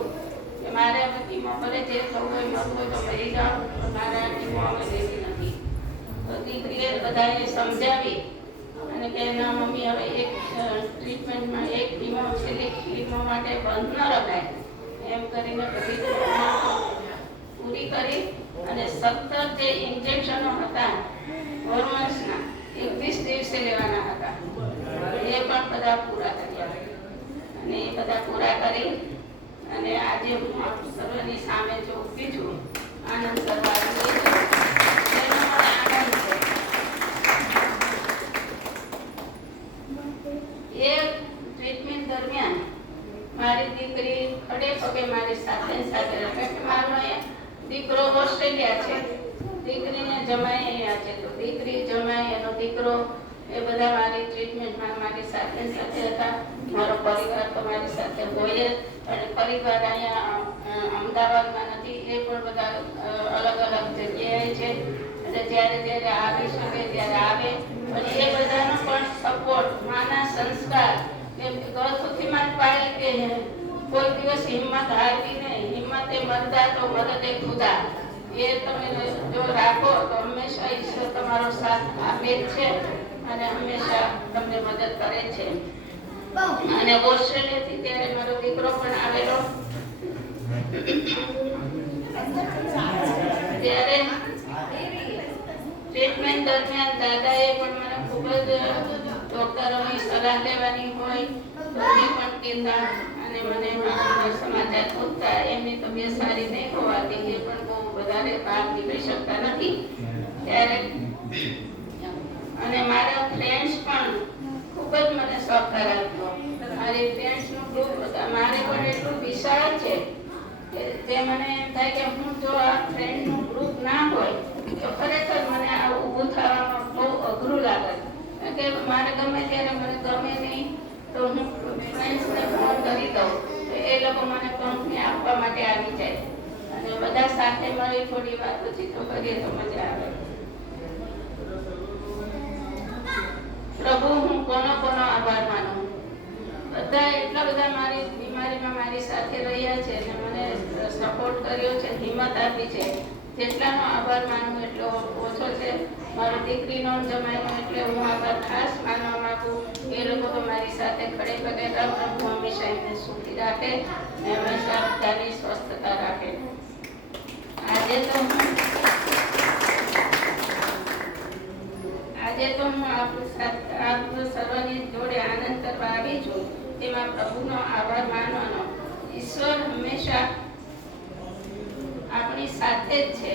કે મારે હવે કીમો ભલે જે થવું હોય મરવું હોય તો મરી જાઓ, મારે આ કીમો હવે લેવી નથી. તો દીકરીએ બધાને સમજાવી અને કે ના મમ્મી હવે એક ટ્રીટમેન્ટમાં એક કીમો છેલ્લી કીમો માટે બંધ ન રખાય એમ કરીને બધી પૂરી કરી અને 17 જે ઇન્જેક્શનો હતા હોર્મોન્સના 21 દિવસે લેવાના હતા એ પણ બધા પૂરા કર્યા અને એ બધા પૂરા કરી અને આજે હું આપ સર્વની સામે જો ઊભી છું આનંદ કરવાનું એ છે. એનો મને આનંદ છે. એ ટ્રીટમેન્ટ દરમિયાન મારી દીકરી ખડે પગે મારી સાથે સાથે રહે કે મારો એ દીકરો ઓસ્ટ્રેલિયા છે, દીકરીને જમાઈ અહીંયા છે, તો દીકરી જમાઈ એનો દીકરો એ બધા મારી ટ્રીટમેન્ટમાં મારી સાથે સાથે હતા. મારો પરિવાર તો મારી સાથે હોય જ અને પરિવાર અહીંયા અમદાવાદમાં નથી, એ પણ બધા અલગ અલગ જગ્યાએ છે અને જ્યારે જ્યારે આવી શકે ત્યારે આવે. અને એ બધાનો પણ સપોર્ટ, માના સંસ્કાર ગૌથી માં પાય કે કોઈ દિવસ હિંમત હારવી નહીં, હિંમતે મરદા તો મદદે ખુદા. એ તમે જો રાખો તો હંમેશા ઈશ્વર તમારો સાથ આપે જ છે અને હંમેશા તમને મદદ કરે છે. અને ઓસ્ટ્રેલિયાથી ત્યારે મારો દીકરો પણ આવેલો ત્યારે ટ્રીટમેન્ટ દરમિયાન દાદાએ પણ મને ખૂબ જ ડોક્ટરોની સલાહ લેવાની હોય તો એ પણ કીધા અને મને મારા સમાચાર પૂછતા એમની તબિયત સારી નહીં હોવાથી એ પણ બહુ વધારે બહાર નીકળી શકતા નથી ત્યારે. અને મારા ફ્રેન્ડ્સ પણ ખૂબ જ મને સહકાર આપ્યો. મારી ફ્રેન્ડ્સનું ગ્રુપ મારે પણ એટલું વિશાળ છે કે તે મને એમ થાય કે હું જો આ ફ્રેન્ડનું ગ્રુપ ના હોય તો ખરેખર મને આ ઊભું થવામાં બહુ અઘરું લાગે. કે મારે ગમે ત્યારે મને ગમે નહીં તો હું ફ્રેન્ડ્સને ફોન કરી દઉં તો એ લોકો મને કંપની આપવા માટે આવી જાય અને બધા સાથે મળી થોડી વાતચીતો કરીએ તો મજા આવે. પ્રભુ હું કોનો કોનો આભાર માનું. બધા એટલા બધા મારી બીમારીમાં મારી સાથે રહ્યા છે અને મને સપોર્ટ કર્યો છે, હિંમત આપી છે. જેટલાનો આભાર માનું એટલો ઓછો છે. મારી દીકરીનો જમાઈનો એટલે હું આભાર ખાસ માનવા માંગુ. એ લોકો તો મારી સાથે ખડે પગે પ્રભુ હંમેશા એમને સુખી રાખે અને હંમેશા બધાની સ્વસ્થતા રાખે. આજે તો હું આપ સર્વની જોડે આનંદ કરવા આવી છું. તેમાં પ્રભુનો આભાર માનવાનો. ઈશ્વર હંમેશા આપણી સાથે જ છે,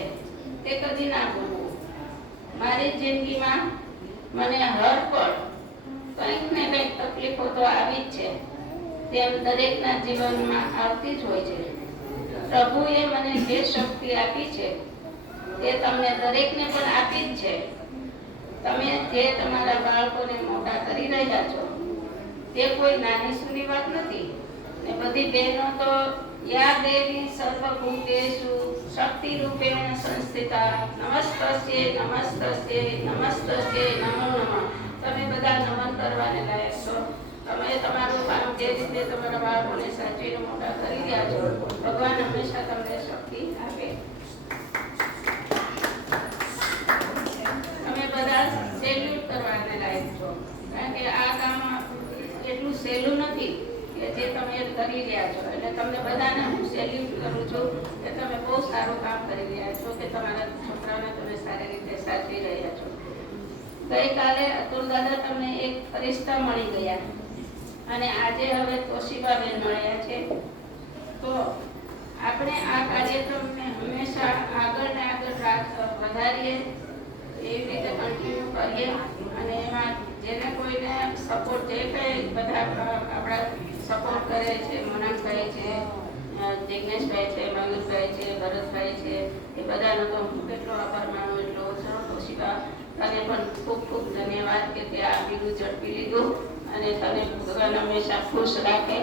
તે કદી ના ભૂલવું. મારી જિંદગીમાં મને હર પળ કંઈક ને કંઈક તકલીફો તો આવી જ છે, તેમ દરેકના જીવનમાં આવતી જ હોય છે. પ્રભુએ મને જે શક્તિ આપી છે તે તમને દરેકને પણ આપી જ છે. તમે જે તમારા બાળકોને મોટા કરી રહ્યા છો તે કોઈ નાની સૂની વાત નથી. ને બધી બહેનો તો યા દેવી સર્વભૂતેષુ શક્તિ રૂપેણ સંસ્થિતા નમસ્તસ્યે નમસ્તસ્યે નમસ્તસ્યે નમો નમઃ. તમે બધા નમન કરવાને લાયક છો. તમે તમારું કામ જે રીતે તમારા બાળકોને સાચવીને મોટા કરી રહ્યા છો, ભગવાન હંમેશા તમને શક્તિ આપે. તમે બધા સેલ્યુટ કરવાને લાયક છો, કારણ કે આ કામ એટલું સહેલું નથી કે જે તમે કરી રહ્યા છો. એટલે તમને બધાને હું સેલ્યુટ કરું છું કે તમે બહુ સારું કામ કરી રહ્યા છો, કે તમારા છોકરાઓને તમે સારી રીતે સાચવી રહ્યા છો. ગઈકાલે અતુલ દાદા તમને એક ફરિશ્તા મળી ગયા અને આજે હવે તોશીબાબેન મળ્યા છે. તો આપણે આ કાર્યક્રમને હંમેશા આગળ ને આગળ વધારીએ, એવી રીતે કન્ટિન્યુ કરીએ અને એમાં જેને કોઈને સપોર્ટ જે કંઈ બધા આપણા સપોર્ટ કરે છે, મોનાભાઈ છે, જિગ્નેશભાઈ છે, મયુરભાઈ છે, ભરતભાઈ છે, એ બધાનો તો હું કેટલો આભાર માનું એટલો ઓછો. તોશીબા તને પણ ખૂબ ખૂબ ધન્યવાદ કે તે આ બીજું ઝડપી લીધું અને તને ભગવાન હંમેશા ખુશ રાખે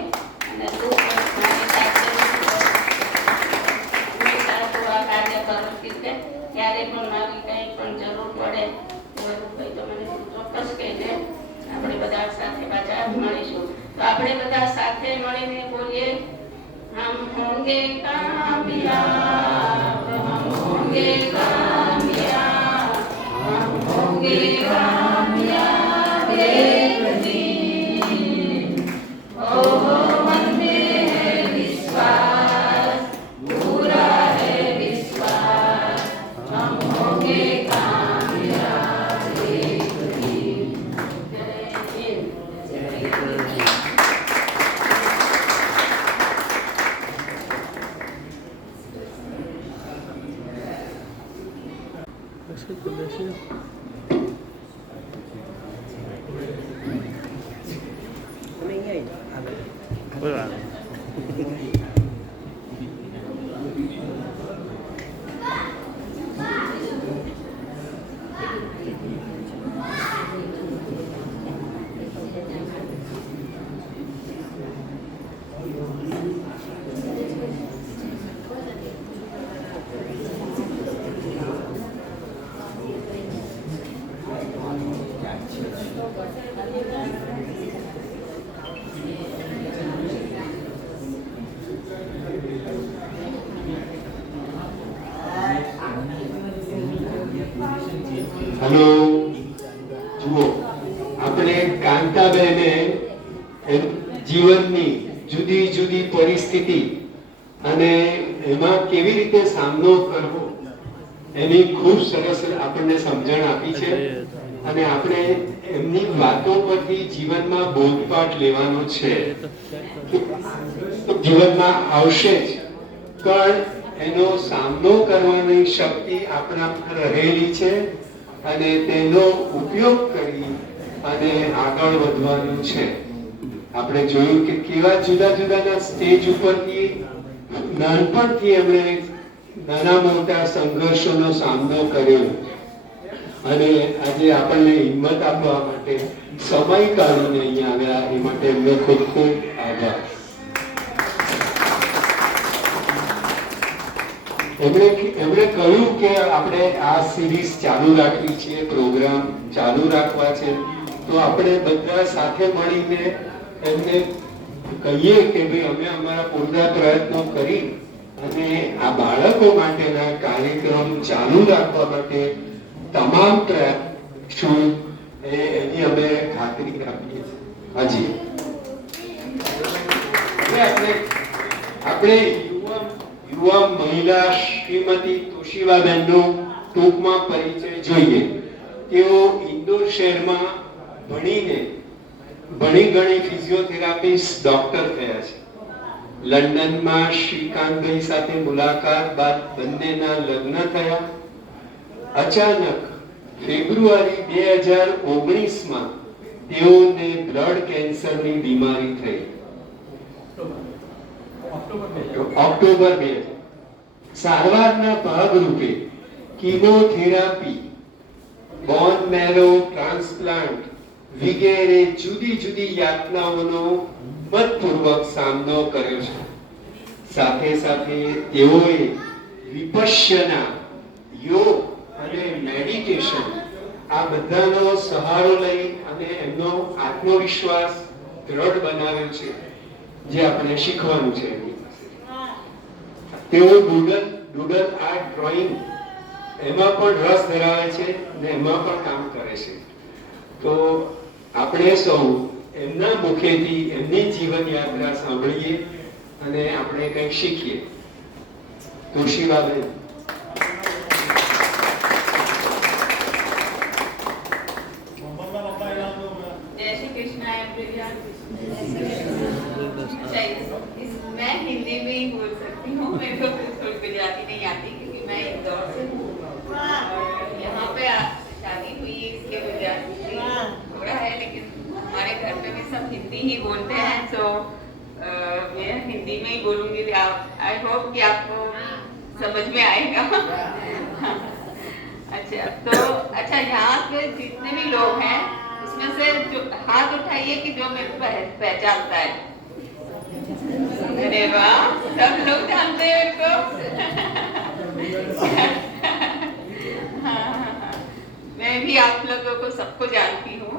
અને તું મારી સાથે હંમેશા તું આ કાર્ય કરતી છે. ક્યારે પણ મારી કંઈ પણ જરૂર પડે ભાઈ તો મને ચોક્કસ કહેજે. આપણે બધા સાથે પાછા મળીશું. તો આપણે બધા સાથે મળીને બોલીએ, હમ હોંગે કામયાબ, હમ હોંગે કામયાબ, હમ હોંગે કામયાબ એક दिन. ओ मंदे है विश्वास, पूरा है विश्वास, हम होंगे कामयाब एक दिन. जय हिंद. जय हिंद. કોઈ વાત નહીં. હલો, જુઓ, આપણે કાંતાબેને જીવનની જુદી જુદી પરિસ્થિતિ અને એમાં કેવી રીતે સામનો કરવો એની ખૂબ સરસ આપણને સમજણ આપી છે. અને આપણે એમની વાતો પરથી જીવનમાં બોધપાઠ લેવાનો છે. જીવનમાં આવશે જ, પણ એનો સામનો કરવાની શક્તિ આપણામાં રહેલી છે અને તેનો ઉપયોગ કરી અને આગળ વધવાનું છે. આપણે જોયું કે કેવા જુદા જુદાના સ્ટેજ ઉપરથી નાનપણથી એમણે નાના મોટા સંઘર્ષોનો સામનો કર્યો અને આજે આપણને હિંમત આપવા માટે સમય કાઢીને અહીંયા આવ્યા. એ માટે એમને ખૂબ ખૂબ આભાર. એમણે કહ્યું કે આપણે આ સિરીઝ ચાલુ રાખવી છે, પ્રોગ્રામ ચાલુ રાખવા છે, તો આપણે બધા સાથે મળીને એમને કહીએ કે ભાઈ અમે અમારા પૂરતા પ્રયત્નો કરી અને આ બાળકો માટેના કાર્યક્રમ ચાલુ રાખવા માટે તમામ પ્રયાસ એની અમે ખાતરી આપીએ છીએ. હાજી, આપણે યુવા મહિલા શ્રીમતી તોશીબાબેનનો ટૂંકમાં પરિચય જોઈએ. તેઓ ઇન્દોર શહેરમાં ભણી ગણી ફિઝિયોથેરાપિસ્ટ ડોક્ટર થયા છે. લંડનમાં શ્રીકાંતભાઈ સાથે મુલાકાત બાદ બંનેના લગ્ન થયા. અચાનક ફેબ્રુઆરી 2019માં તેઓને બ્લડ કેન્સરની બીમારી થઈ. ઓક્ટોબર 2000 સારવારના ભાગરૂપે કીમોથેરાપી, બોન મેરો ટ્રાન્સપ્લાન્ટ વગેરે જુદી જુદી યાતનાઓનો હિંમતપૂર્વક સામનો કર્યો છે. સાથે સાથે તેઓએ વિપશ્યના, યોગ અને મેડિટેશન આ બધાનો સહારો લઈ અને એમનો આત્મવિશ્વાસ દ્રઢ બનાવ્યો છે, જે આપણે શીખવાનું છે. તેઓ ડૂડલ આર્ટ, ડ્રોઈંગ એમાં પણ રસ ધરાવે છે અને એમાં પણ કામ કરે છે. તો આપણે સૌ એમના મુખેથી એમની જીવન યાત્રા સાંભળીએ અને આપણે કંઈક શીખીએ. તોશીબાબેન. जय श्री कृष्णा एवरीवन. मैं हिंदी में ही बोल सकती हूँ. मेरे को थोड़ी गुजराती नहीं आती क्योंकि मैं इंदौर से हूँ और यहाँ पे शादी हुई इसके गुजराती थोड़ा है, लेकिन हमारे घर पे भी सब हिंदी ही बोलते हैं. तो मैं हिंदी में ही बोलूँगी. आई होप कि आपको समझ में आएगा. अच्छा, यहाँ के जितने भी लोग हैं उसमें से जो हाथ उठाइए कि जो मेरे को पहचानता है. अरे वाह, सब लोग जानते हैं मेरे को. मैं भी आप लोगों को सबको जानती हूँ,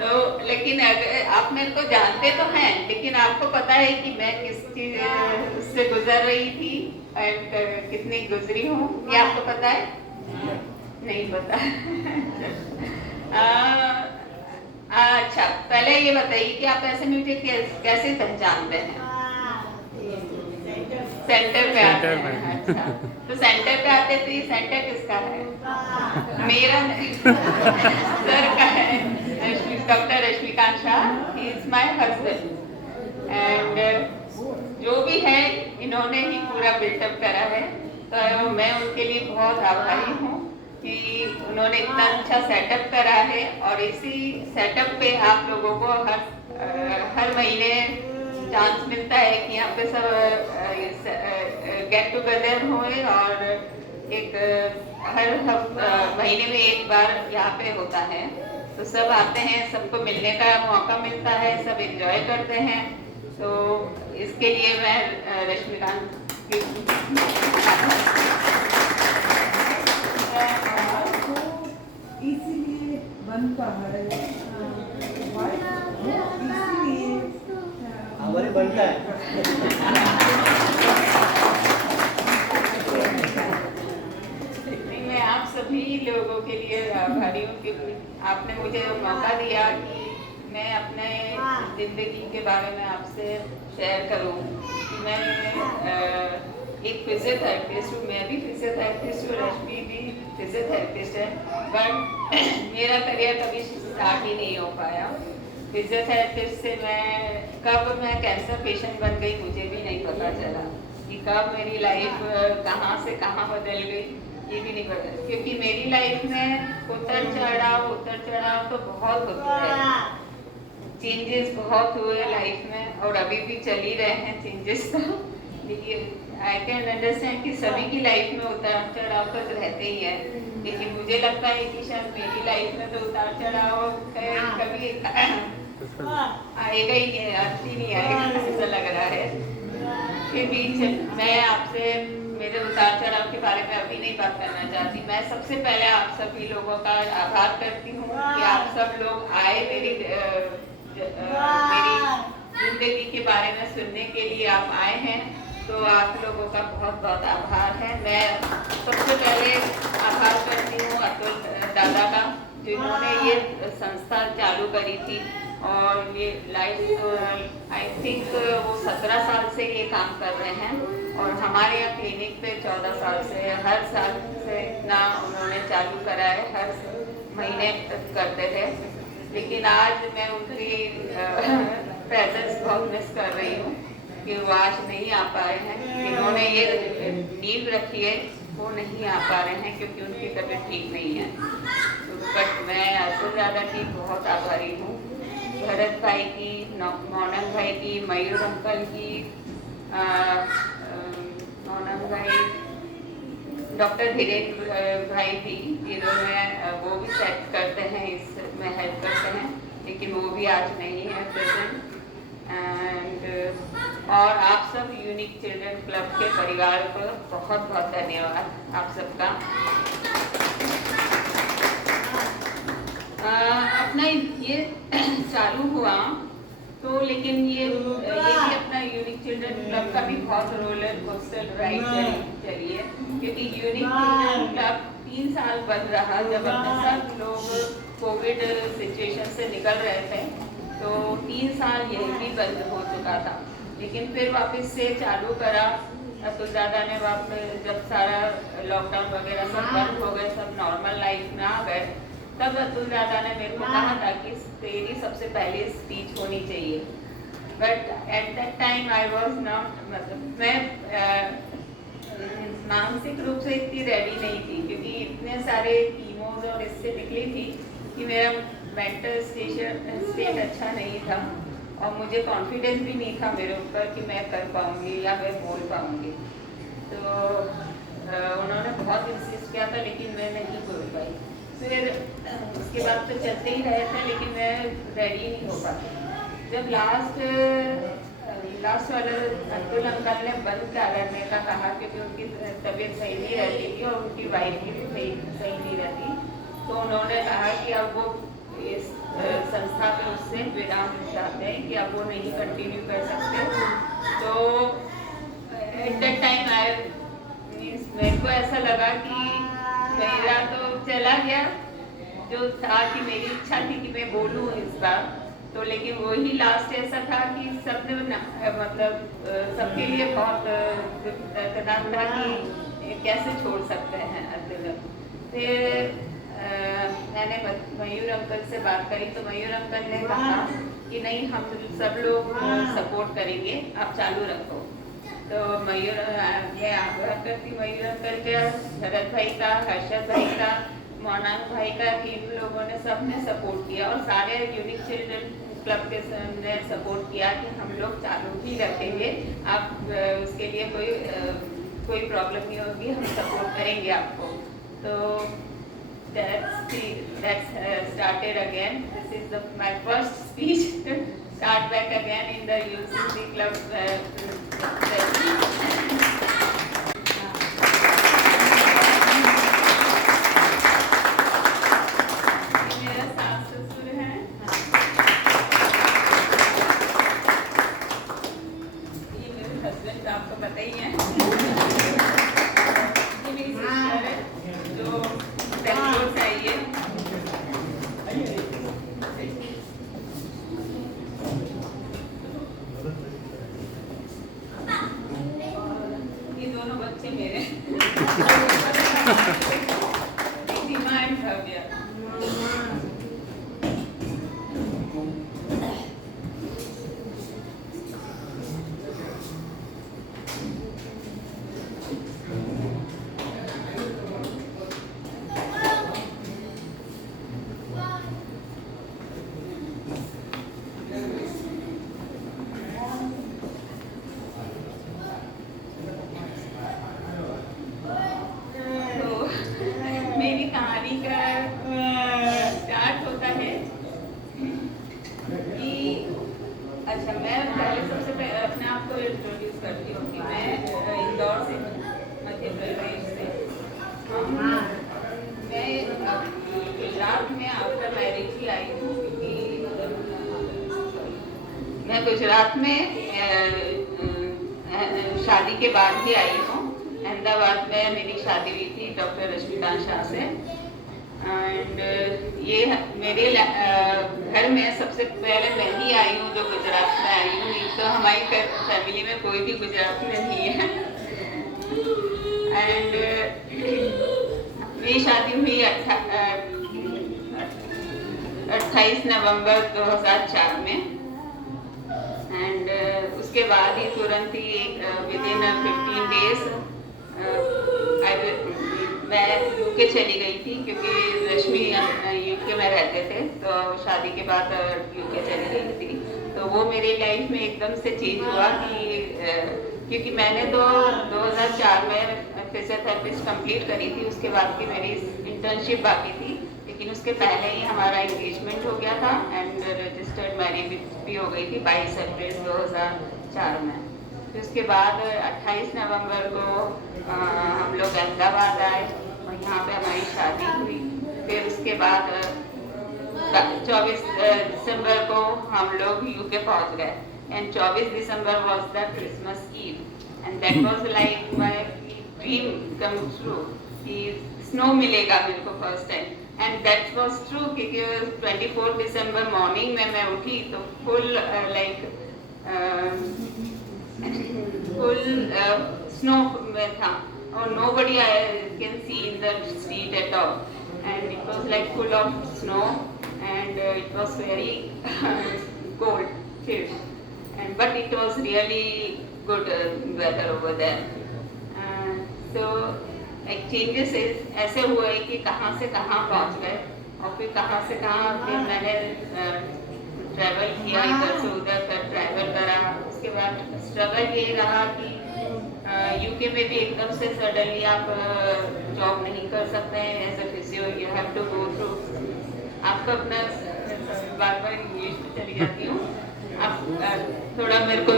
तो लेकिन अगर आप मेरे को जानते तो हैं, लेकिन आपको पता है कि मैं किस चीज से गुजर रही थी एंड कितनी गुजरी हूँ, ये आपको पता है? नहीं पता। अच्छा, पहले ये बताइए कि आप ऐसे मुझे कैसे पहचानते हैं? सेंटर पे आते हैं। अच्छा, तो सेंटर पे आते तो ये सेंटर किसका है? मेरा नहीं। सर का है, doctor Rashmikant Shah, he is my husband and जो भी है इन्होंने ही पूरा बिल्टअप करा है, तो मैं उनके लिए बहुत आभारी हूँ कि उन्होंने इतना अच्छा सेटअप करा है, और इसी सेटअप पे आप लोगों को हर महीने चांस मिलता है कि यहाँ पे सब गेट टुगेदर होए, और एक हर महीने में एक बार यहाँ पे होता है, तो सब आते हैं, सबको मिलने का मौका मिलता है, सब एंजॉय करते हैं। तो इसके लिए मैं रश्मिकांत की इसीलिए बनता है, इसीलिए हमारे बनता है। मैं आप सभी लोगों के लिए आभारी हूँ कि आपने मुझे मौका दिया कि मैं अपने जिंदगी के बारे में आपसे शेयर करूँ। मैं एक फिजियोथेरेपिस्ट हूँ, मैं भी फिजियोथेरेपिस्ट हूँ, रश्मि भी फिजियोथेरेपिस्ट है, बट मेरा करियर कभी स्टार्ट ही नहीं हो पाया। फिजियोथेरेपिस्ट से कब मैं कैंसर पेशेंट बन गई मुझे भी नहीं पता चला, कि कब मेरी लाइफ कहाँ से कहाँ बदल गई ये भी नहीं पता, क्योंकि मेरी लाइफ में उतर चढ़ाव तो बहुत होते हैं, चेंजेस बहुत हुए लाइफ में, और अभी भी चल ही रहे हैं चेंजेस तो। लेकिन आई कैन अंडरस्टैंड कि सभी की लाइफ में उतार चढ़ाव तो रहते ही है, लेकिन मुझे लगता है कि शायद मेरी लाइफ में तो उतार चढ़ाव कभी आएगा ही नहीं, आज ही नहीं आएगा, ऐसा लग रहा है। फिर भी मैं आपसे मेरे उतार चढ़ाव के बारे में अभी नहीं बात करना चाहती। मैं सबसे पहले आप सभी लोगों का आभार करती हूँ कि आप सब लोग आए मेरी जिंदगी के बारे में सुनने के लिए आप आए हैं, तो आप लोगों का बहुत बहुत आभार है। मैं सबसे पहले आभार करती हूँ अतुल दादा का, जिन्होंने ये संस्था चालू करी थी, और ये लाइफ आई थिंक वो 17 साल से ये काम कर रहे हैं, और हमारे यहाँ क्लिनिक पे 14 साल से, हर साल से इतना उन्होंने चालू करा है, हर महीने करते थे। लेकिन आज मैं उनकी प्रेजेंस बहुत मिस कर रही हूँ कि वो आज नहीं आ पा रहे हैं, जिन्होंने ये नींव रखी है वो नहीं आ पा रहे हैं क्योंकि उनकी तबीयत ठीक नहीं है। बट मैं अतुल दादा की बहुत आभारी हूँ, भरत भाई की, मौनक भाई की, मयूर अंकल की, मौनक भाई, डॉक्टर धीरेन्द्र भाई भी, जिन्होंने वो भी सेट करते हैं, इसमें हेल्प करते हैं, लेकिन वो भी आज नहीं है प्रेजेंट। एंड और आप सब यूनिक चिल्ड्रन क्लब के परिवार को बहुत बहुत धन्यवाद आप सबका। अपना ये चालू हुआ तो, लेकिन ये भी अपना यूनिक चिल्ड्रन क्लब का भी बहुत रोलर कोस्टर राइड चली है, क्योंकि यूनिक चिल्ड्रन क्लब 3 साल बंद रहा, जब अपने सब लोग कोविड सिचुएशन से निकल रहे थे, तो 3 साल यही भी बंद हो चुका था। लेकिन फिर वापस से चालू करा अतुल दादा ने, वापस जब सारा लॉकडाउन वगैरह सब बंद हो गए, सब नॉर्मल लाइफ में आ गए, तब अतुल दादा ने मेरे को कहा था कि तेरी सबसे पहले स्पीच होनी चाहिए। But at that time I was not, मतलब मैं मानसिक रूप से इतनी रेडी नहीं थी, क्योंकि इतने सारे कीमोज और इससे निकली थी कि मेरा मेंटल स्टेट अच्छा नहीं था, और मुझे कॉन्फिडेंस भी नहीं था मेरे ऊपर कि मैं कर पाऊँगी या मैं बोल पाऊँगी। तो उन्होंने बहुत इंसिस्ट किया था, लेकिन मैं नहीं बोल पाई। फिर उसके बाद तो चलते ही रहे थे, लेकिन मैं रेडी नहीं हो पाती। जब लास्ट वाले अतुल अंकल ने बंद करने का कहा, क्योंकि उनकी तबीयत सही नहीं रहती थी और उनकी वाइफ की भी सही नहीं रहती, तो उन्होंने कहा कि अब वो इस संस्था में उससे विराम चाहते हैं कि अब वो नहीं कंटिन्यू कर सकते। तो एट दैट टाइम मेरे को ऐसा लगा कि मेरा तो चला गया, जो था कि मेरी इच्छा थी कि मैं बोलूँ इस बार, तो लेकिन वही लास्ट ऐसा था कि सबने मतलब सबके लिए बहुत दर्दनाक था कि कैसे छोड़ सकते हैं अद्भुत। फिर मैंने मयूर अंकल से बात करी तो मयूर अंकल ने कहा कि नहीं, हम सब लोग सपोर्ट करेंगे, आप चालू रखो। तो मयूर मैं आग्रह करती मयूर अंकल का, भरत भाई का, हर्षद भाई का, मोनांग भाई का, कि इन लोगों ने सबने सपोर्ट किया और सारे यूनिक चिल्ड्रन क्लब के ने सपोर्ट किया कि हम लोग चालू ही रखेंगे, आप उसके लिए कोई प्रॉब्लम नहीं होगी, हम सपोर्ट करेंगे आपको। तो that's started again. This is my first speech to start back again in the UCC club. मेरा सास ससुर है, ये मेरे हस्बैंड आपको पता ही है, ये मेरी सिस्टर है जो बेंगलोर से आई है। ये दोनों बच्चे मेरे सीमा एंड भव्य। मेरी कहानी का स्टार्ट होता है कि अच्छा, मैं पहले सबसे पहले अपने आप को इंट्रोड्यूस करती हूँ कि मैं इंदौर से हूँ, मध्य प्रदेश से। मैं गुजरात में आफ्टर मैरिज ही आई हूँ, क्योंकि मैं गुजरात में शादी के बाद ही आई हूँ। अहमदाबाद में मेरी शादी हुई थी डॉक्टर रश्मिकांत शाह से। एंड ये मेरे घर में सबसे पहले मैं ही आई हूँ जो गुजरात में आई हूँ, नहीं तो हमारी फैमिली में कोई भी गुजरात में नहीं है। एंड मेरी शादी हुई 28 नवंबर 2004 में। एंड उसके बाद ही तुरंत ही विदिन 15 डेज मैं यूके चली गई थी, क्योंकि रश्मि यूके में रहते थे, तो शादी के बाद यूके चली गई थी। तो वो मेरी लाइफ में एकदम से चेंज हुआ कि क्योंकि मैंने तो 2004 में फिजियोथेरेपिस्ट कंप्लीट करी थी, उसके बाद की मेरी इंटर्नशिप बाकी थी, लेकिन उसके पहले ही हमारा एंगेजमेंट हो गया था एंड रजिस्टर्ड मैरिज भी हो गई थी 22 अप्रैल 2004 में। फिर उसके बाद 28 नवंबर को हम लोग अहमदाबाद आए और यहाँ पे हमारी शादी हुई। फिर उसके बाद 24 दिसंबर को हम लोग यूके पहुँच गए and 24 December was the Christmas eve and that was like my dream come true कि स्नो मिलेगा मेरे को first time. And that was true, क्योंकि 24 दिसंबर मॉर्निंग में मैं उठी तो फुल स्नो में था और nobody can see in the street at all, and it was like full of snow and it was very cold, chill, and but it was really good weather over there. So changes ऐसे हुए कि कहाँ से कहाँ पहुँच गए और फिर कहाँ से कहाँ फिर मैंने ट्रैवल किया, इधर से उधर कर ट्रैवल करा। उसके बाद स्ट्रगल ये रहा कि यूके में भी एकदम से सडनली आप जॉब नहीं कर सकते हैं as a physio, you have to go through. आपको अपना बार बार इंग्लिश में चली जाती हूँ, आप थोड़ा मेरे को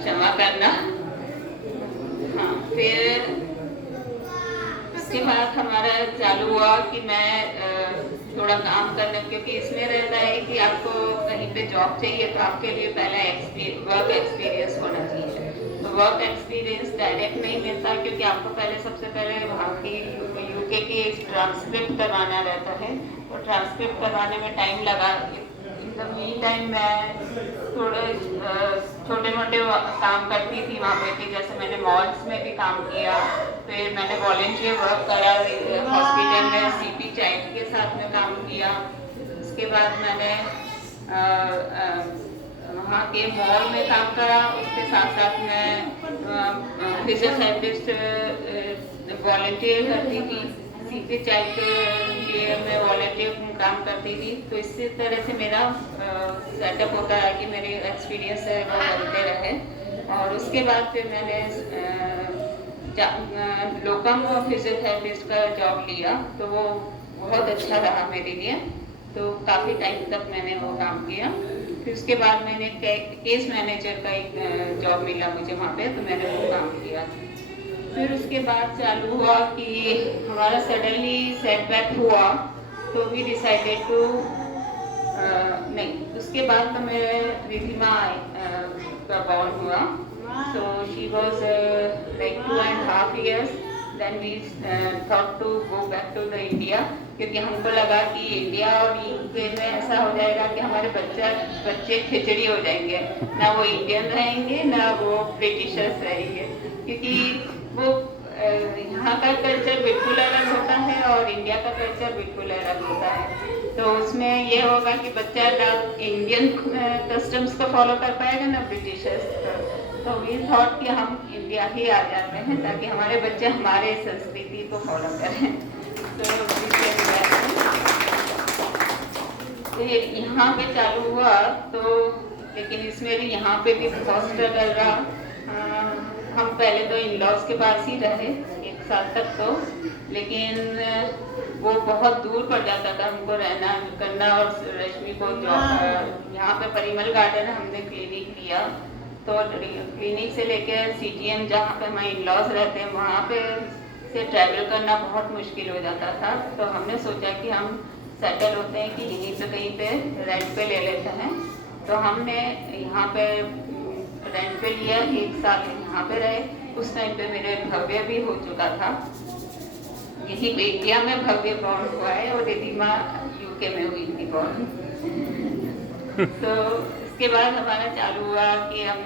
क्षमा करना। हाँ, फिर उसके बाद हमारा चालू हुआ कि मैं थोड़ा काम करने, क्योंकि इसमें रहता है कि आपको कहीं पे जॉब चाहिए तो आपके लिए पहला वर्क एक्सपीरियंस होना चाहिए। तो वर्क एक्सपीरियंस डायरेक्ट नहीं मिलता, क्योंकि आपको पहले सबसे पहले वहाँ की यूके की ट्रांसक्रिप्ट करवाना रहता है। तो ट्रांसक्रिप्ट करवाने में टाइम लगा। इन द मीन टाइम मैं थोड़े छोटे मोटे काम करती थी वहाँ पे, कि जैसे मैंने मॉल्स में भी काम किया, फिर मैंने वॉलेंटियर वर्क करा हॉस्पिटल में, सीपी चाइल्ड के साथ में काम किया। उसके बाद मैंने वहाँ के मॉल में काम करा। उसके साथ साथ मैं फिजियोथेरेपिस्ट वॉलेंटियर करती थी, सीपी चाइल्ड के लिए मैं वॉलेंटियर काम करती थी। तो इसी तरह से मेरा सेटअप होता है कि मेरे एक्सपीरियंस है वो बनते रहे। और उसके बाद फिर मैंने लोकम फिजियोथेरेपिस्ट का जॉब लिया, तो वो बहुत अच्छा रहा मेरे लिए। तो काफ़ी टाइम तक मैंने वो काम किया। फिर उसके बाद मैंने केस मैनेजर का एक जॉब मिला मुझे वहाँ पे, तो मैंने वो काम किया। फिर उसके बाद चालू हुआ कि हमारा सडनली सेटबैक हुआ, तो वी डिसाइडेड टू नहीं, उसके बाद तो मेरे रिधिमा का बॉर्न हुआ। So she was like 2.5 years. Then we thought to go back to the India, क्योंकि हमको लगा कि इंडिया और यूके में ऐसा हो जाएगा कि हमारे बच्चे खिचड़ी हो जाएंगे, ना वो इंडियन रहेंगे ना वो ब्रिटिशर्स रहेंगे, क्योंकि वो यहाँ का कल्चर बिल्कुल अलग होता है और इंडिया का कल्चर बिल्कुल अलग होता है। तो उसमें ये होगा कि बच्चा ना इंडियन कस्टम्स को फॉलो कर पाएगा ना ब्रिटिशर्स का। तो वी थॉट कि हम इंडिया ही आ जाते हैं ताकि हमारे बच्चे हमारे संस्कृति को फॉलो करें। तो यहाँ पे चालू हुआ, तो लेकिन इसमें भी यहाँ पे भी बहुत स्ट्रगल रहा। हम पहले तो इन लॉज के पास ही रहे 1 साल तक, तो लेकिन वो बहुत दूर पड़ जाता था हमको रहना करना। और रश्मि को यहाँ पे परिमल गार्डन हमने क्लिनिक लिया, तो क्लिनिक से लेकर सीटीएम जहाँ पे हमारे इन लॉज रहते हैं वहाँ पे से ट्रैवल करना बहुत मुश्किल हो जाता था। तो हमने सोचा कि हम सेटल होते हैं कि यहीं पे कहीं पे रेंट पे ले लेते हैं। तो हमने यहाँ पे रेंट पे लिया, 1 साल यहाँ पे रहे। उस टाइम पे मेरे भव्य भी हो चुका था, यही इंडिया में भव्य बॉर्न हुआ है और रिधिमा यूके में हुई थी बॉर्न। तो इसके बाद हमारा चालू हुआ कि हम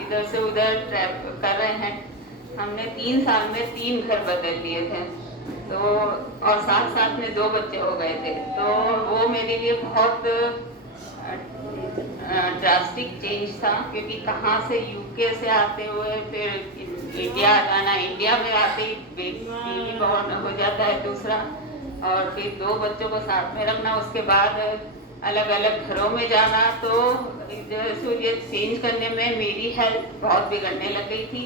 इधर से उधर ट्रैवल कर रहे हैं। हमने 3 साल में 3 घर बदल लिए थे, तो और साथ साथ में 2 बच्चे हो गए थे। तो वो मेरे लिए बहुत ड्रास्टिक चेंज था, क्योंकि कहाँ से यूके से आते हुए फिर इंडिया आ जाना, इंडिया में आते ही बेबी बॉर्न हो जाता है दूसरा, और फिर 2 बच्चों को साथ में रखना, उसके बाद अलग अलग घरों में जाना। तो ये चेंज करने में मेरी हेल्थ बहुत बिगड़ने लग गई थी।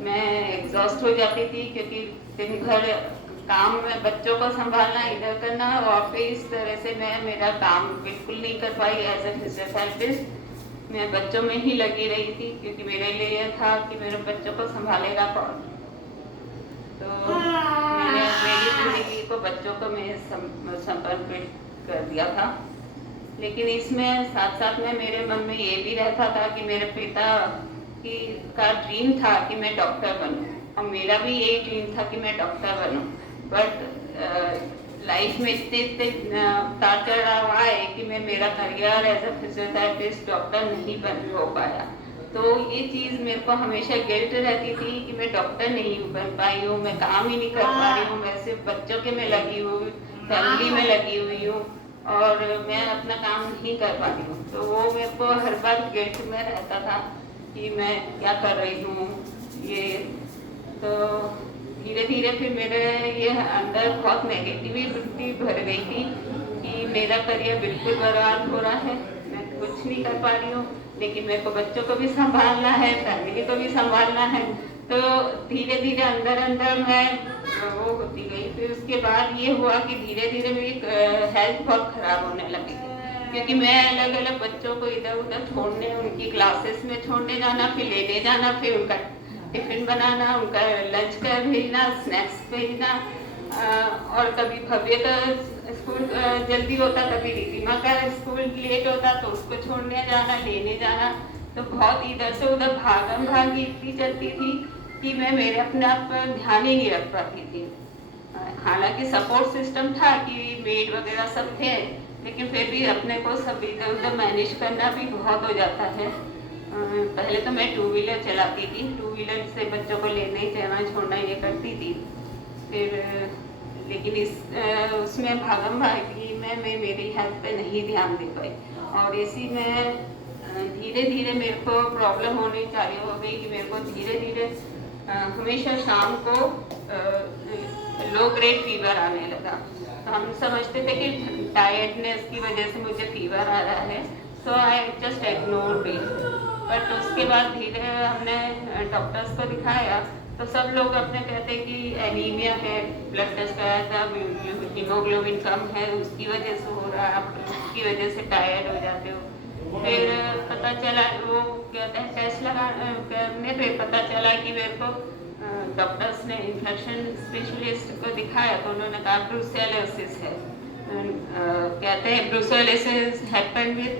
मैं एग्जॉस्ट हो जाती थी, क्योंकि दिन भर काम में बच्चों को संभालना, इधर करना, और फिर इस तरह से मैं मेरा काम बिल्कुल नहीं कर पाई एज ए फिजियोथेरेपिस्ट। मैं बच्चों में ही लगी रही थी, क्योंकि मेरे लिए यह था कि मेरे बच्चों को संभालेगा कौन। तो मैंने मेरी जिंदगी को बच्चों को मैं समर्पित कर दिया था। लेकिन इसमें साथ साथ में मेरे मन में ये भी रहता था कि मेरे पिता का ड्रीम था कि मैं डॉक्टर बनूं, और मेरा भी यही ड्रीम था कि मैं डॉक्टर बनूं। बट लाइफ में इतने उतार चढ़ाव आए कि मैं मेरा career as a physiotherapist doctor नहीं बन हो पाया। तो ये चीज़ मेरे को हमेशा गिल्ट रहती थी कि मैं डॉक्टर नहीं बन पाई हूँ, मैं काम ही नहीं कर पा रही हूँ, मैं सिर्फ बच्चों के में लगी हुई, फैमिली में लगी हुई हूँ, और मैं अपना काम नहीं कर पा रही हूँ। तो वो मेरे को हर बार गिल्ट में रहता था कि मैं क्या कर रही हूँ ये। तो धीरे धीरे फिर मेरे ये अंदर बहुत नेगेटिविटी भर गई थी कि मेरा करियर बिल्कुल बर्बाद हो रहा है, मैं कुछ नहीं कर पा रही हूँ, लेकिन मेरे को बच्चों को भी संभालना है, फैमिली को भी संभालना है। तो धीरे धीरे अंदर अंदर मैं वो होती गई। फिर उसके बाद ये हुआ कि धीरे धीरे मेरी हेल्थ बहुत ख़राब होने लगी, क्योंकि मैं अलग अलग बच्चों को इधर उधर छोड़ने, उनकी क्लासेस में छोड़ने जाना, फिर लेने जाना, फिर उनका टिफिन बनाना, उनका लंच कर भेजना, स्नैक्स भेजना, और कभी भव्य का स्कूल जल्दी होता, कभी रिधिमा का स्कूल लेट होता तो उसको छोड़ने जाना, लेने जाना, तो बहुत इधर से उधर भागम भागी इतनी चलती थी कि मैं मेरे अपने आप पर ध्यान ही नहीं रख पाती थी। हालांकि सपोर्ट सिस्टम था कि मेड वगैरह सब थे, लेकिन फिर भी अपने को सब इधर उधर मैनेज करना भी बहुत हो जाता है। पहले तो मैं 2 व्हीलर चलाती थी, 2 व्हीलर से बच्चों को लेने जाना छोड़ना ये करती थी। फिर लेकिन उसमें भागम भागी में मैं मेरी हेल्थ पे नहीं ध्यान दे पाई, और इसी में धीरे धीरे मेरे को प्रॉब्लम होनी चालू हो गई कि मेरे को धीरे धीरे हमेशा शाम को लो ग्रेड फीवर आने लगा। तो हम समझते थे कि टायर्डनेस की वजह से मुझे फीवर आ रहा है, so I just ignore it. But उसके बाद धीरे हमने डॉक्टर्स को दिखाया तो सब लोग अपने कहते कि एनीमिया है, ब्लड टेस्ट कराया था, हीमोग्लोबिन कम है, उसकी वजह से हो रहा है, आप उसकी वजह से टायर्ड हो जाते हो। फिर पता चला, वो कहते हैं टेस्ट करने पे पता चला कि मेरे को डॉक्टर्स ने इन्फेक्शन स्पेशलिस्ट को दिखाया तो उन्होंने कहा ब्रूसेलोसिस है। कहते हैं brucellosis happen with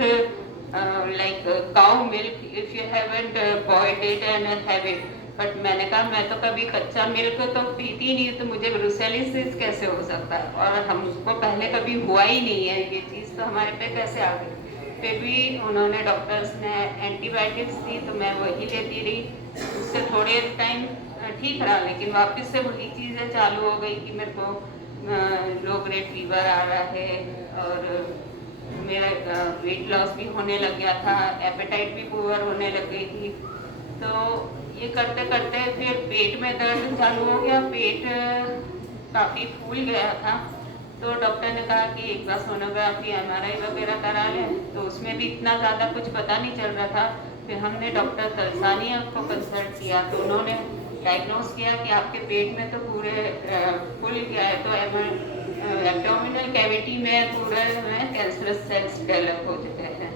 like cow milk if you haven't boiled it and have it. But मैंने कहा मैं तो कभी कच्चा मिल्क तो पीती नहीं, तो मुझे ब्रूसेलोसिस कैसे हो सकता है, और हमको पहले कभी हुआ ही नहीं है, ये चीज़ तो हमारे पे कैसे आ गई। फिर भी उन्होंने डॉक्टर्स ने एंटीबायोटिक्स दी तो मैं वही लेती रही, उससे थोड़े टाइम ठीक रहा, लेकिन वापस से वही चीज़ें चालू हो गई कि मेरे को लो ग्रेड फीवर आ रहा है, और मेरा वेट लॉस भी होने लग गया था, एपेटाइट भी पुअर होने लग गई थी। तो ये करते करते फिर पेट में दर्द चालू हो गया, पेट काफ़ी फूल गया था। तो डॉक्टर ने कहा कि एक बार सोनोग्राफी MRI वगैरह करा लें, तो उसमें भी इतना ज़्यादा कुछ पता नहीं चल रहा था। फिर हमने डॉक्टर तलसानिया को कंसल्ट किया तो उन्होंने डायग्नोस किया कि आपके पेट में तो पूरे फूल गया है, तो एब्डोमिनल कैविटी में पूरे में कैंसरस सेल्स डेवलप हो चुके हैं।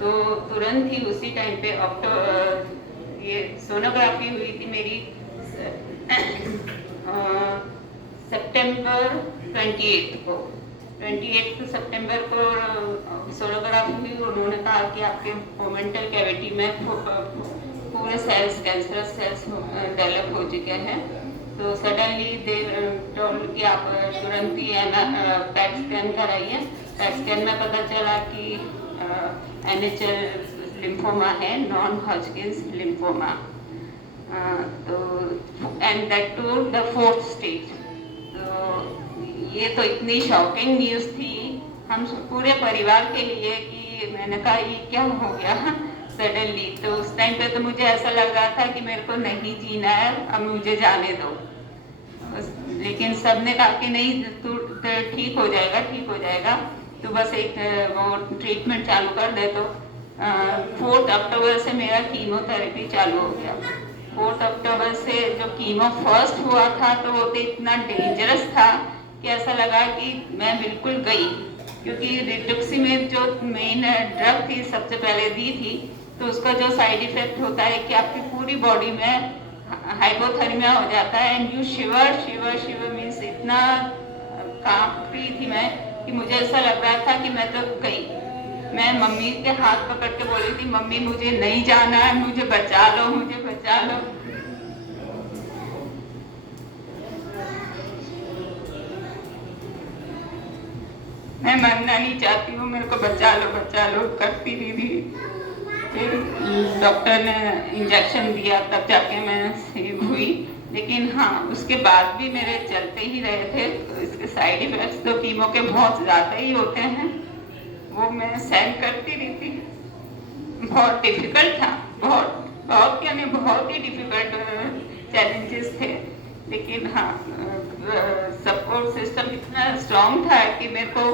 तो तुरंत ही उसी टाइम पे ये सोनोग्राफी हुई थी मेरी सितंबर 28 को, 28 सितंबर को सोनोग्राफी हुई। उन्होंने कहा कि आपके ओमेंटल कैविटी में पूरे सेल्स कैंसरस सेल्स डेवलप हो चुके हैं। तो सडनली दे टोल्ड कि आप तुरंत ही पैट स्कैन कराइए। पैट स्कैन में पता चला कि NHL लिम्फोमा है, नॉन हॉजकिंस लिम्फोमा, तो and that to the 4th stage. तो ये तो इतनी शॉकिंग न्यूज़ थी हम पूरे परिवार के लिए कि मैंने कहा ये क्या हो गया सडनली। तो उस टाइम पे तो मुझे ऐसा लग रहा था कि मेरे को नहीं जीना है, अब मुझे जाने दो। लेकिन सब ने कहा कि नहीं तू ठीक हो जाएगा, ठीक हो जाएगा, तो बस एक वो ट्रीटमेंट चालू कर दे। तो 4 अक्टूबर से मेरा कीमोथेरेपी चालू हो गया। 4 अक्टूबर से जो कीमो फर्स्ट हुआ था तो वो तो इतना डेंजरस था कि ऐसा लगा कि मैं बिल्कुल गई, क्योंकि रिटुक्सीमेब जो मेन ड्रग थी सबसे पहले दी थी, तो उसका जो साइड इफेक्ट होता है कि आपकी पूरी बॉडी में हाइपोथर्मिया हो जाता है and you shiver shiver shiver means इतना कांप रही थी मैं कि मुझे ऐसा लग रहा था कि मैं तो गई। मैं मम्मी के हाथ पकड़ के बोली थी, मम्मी मुझे नहीं जाना है, मुझे बचा लो, मुझे बचा लो। मैं मरना नहीं चाहती हूँ, मेरे को बचा लो करती थी। फिर डॉक्टर ने इंजेक्शन दिया तब जाके मैं सेव हुई, लेकिन हाँ उसके बाद भी मेरे चलते ही रहे थे। तो इसके साइड इफेक्ट्स तो कीमो के बहुत ज़्यादा ही होते हैं, वो मैं सहन करती रही थी। बहुत डिफिकल्ट था, बहुत यानी बहुत ही डिफिकल्ट चैलेंजेस थे, लेकिन हाँ सपोर्ट सिस्टम इतना स्ट्रॉन्ग था कि मेरे को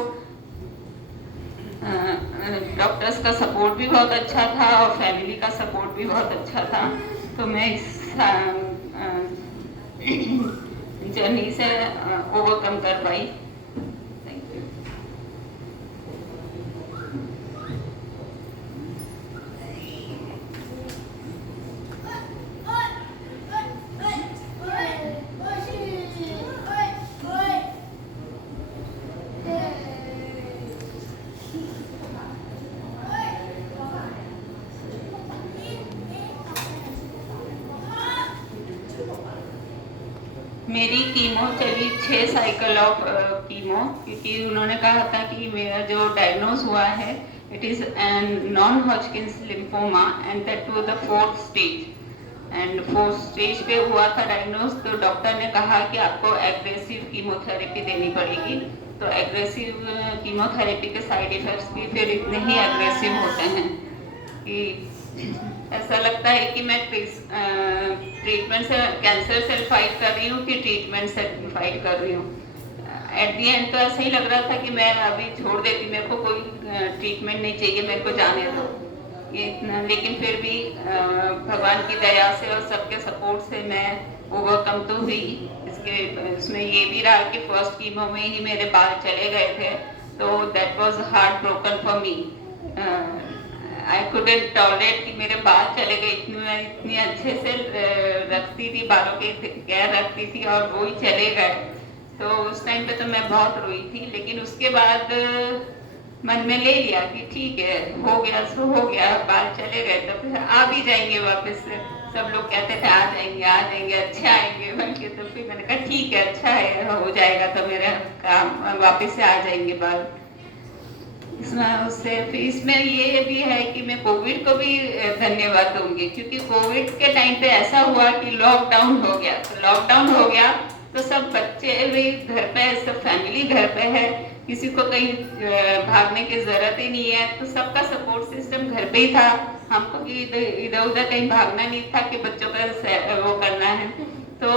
डॉक्टर्स का सपोर्ट भी बहुत अच्छा था और फैमिली का सपोर्ट भी बहुत अच्छा था। तो मैं इस जर्नी से ओवरकम कर पाई। मेरी कीमो चली 6 साइकिल ऑफ कीमो, क्योंकि उन्होंने कहा था कि मेरा जो डायग्नोज हुआ है it is non Hodgkin's lymphoma and that to the 4th stage. And 4th stage पे हुआ था डायग्नोज, तो डॉक्टर ने कहा कि आपको एग्रेसिव कीमोथेरेपी देनी पड़ेगी। तो एग्रेसिव कीमोथेरेपी के साइड इफ़ेक्ट्स भी फिर इतने ही एग्रेसिव होते हैं कि ऐसा लगता है कि मैं ट्रीटमेंट से कैंसर से फाइट कर रही हूँ कि ट्रीटमेंट से फाइट कर रही हूँ। एट दी एंड तो ऐसा ही लग रहा था कि मैं अभी छोड़ देती, मेरे को कोई ट्रीटमेंट नहीं चाहिए, मेरे को जाने दो ये इतना। लेकिन फिर भी भगवान की दया से और सबके सपोर्ट से मैं ओवरकम तो हुई। इसमें ये भी रहा कि फर्स्ट कीमो में ही मेरे बाल चले गए थे, तो that was heart broken for me. I couldn't tolerate कि मेरे बाल चले गए। इतनी अच्छे से रखती थी, बालों के केयर रखती थी और वो ही चले गए। तो उस टाइम पे तो मैं बहुत रोई थी, लेकिन उसके बाद मन में ले लिया कि ठीक है, हो गया सो हो गया, बाल चले गए तो फिर आ भी जाएंगे वापस से। सब लोग कहते थे आ जाएंगे अच्छे आएंगे बल्कि, तो फिर मैंने कहा ठीक है, अच्छा है, हो जाएगा तो मेरा काम वापस से आ जाएंगे बाल। उससे फिर इसमें ये भी है कि मैं कोविड को भी धन्यवाद दूंगी, क्योंकि कोविड के टाइम पे ऐसा हुआ कि लॉकडाउन हो गया। तो लॉकडाउन हो गया तो सब बच्चे भी घर पे है, सब फैमिली घर पे है, किसी को कहीं भागने की जरूरत ही नहीं है। तो सबका सपोर्ट सिस्टम घर पे ही था, हमको भी इधर उधर कहीं भागना नहीं था कि बच्चों का वो करना है, तो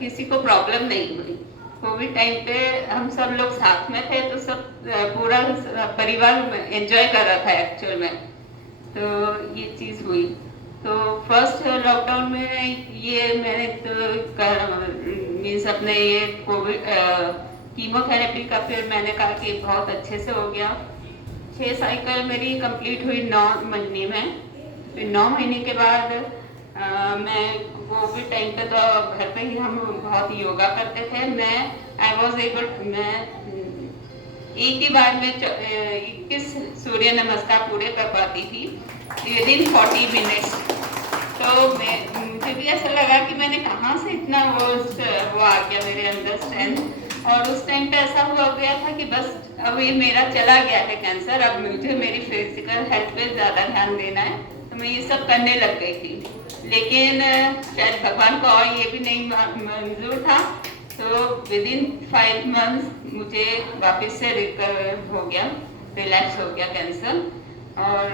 किसी को प्रॉब्लम नहीं हुई। कोविड टाइम पे हम सब लोग साथ में थे, तो सब पूरा परिवार एंजॉय कर रहा था एक्चुअल में, तो ये चीज़ हुई। तो फर्स्ट लॉकडाउन में ये मैंने तो मीन्स अपने ये कोविड कीमोथेरेपी का फिर मैंने कहा कि बहुत अच्छे से हो गया। 6 साइकिल मेरी कंप्लीट हुई 9 महीने में। फिर 9 महीने के बाद मैं कोविड टाइम पे तो घर पे ही हम बहुत योगा करते थे। मैं एक ही बार में 21 सूर्य नमस्कार पूरे कर पाती थी विदिन 40 मिनट्स। तो मुझे भी ऐसा लगा कि मैंने कहाँ से इतना वो आ गया मेरे अंदर स्ट्रेंथ। और उस टाइम पे ऐसा हुआ गया था कि बस अब ये मेरा चला गया है कैंसर, अब मुझे मेरी फिजिकल हेल्थ पे ज़्यादा ध्यान देना है, तो मैं ये सब करने लग गई थी। लेकिन शायद भगवान को और ये भी नहीं मंजूर था, तो विदिन 5 मंथ्स मुझे वापस से रिकवर हो गया, रिलैक्स हो गया कैंसर। और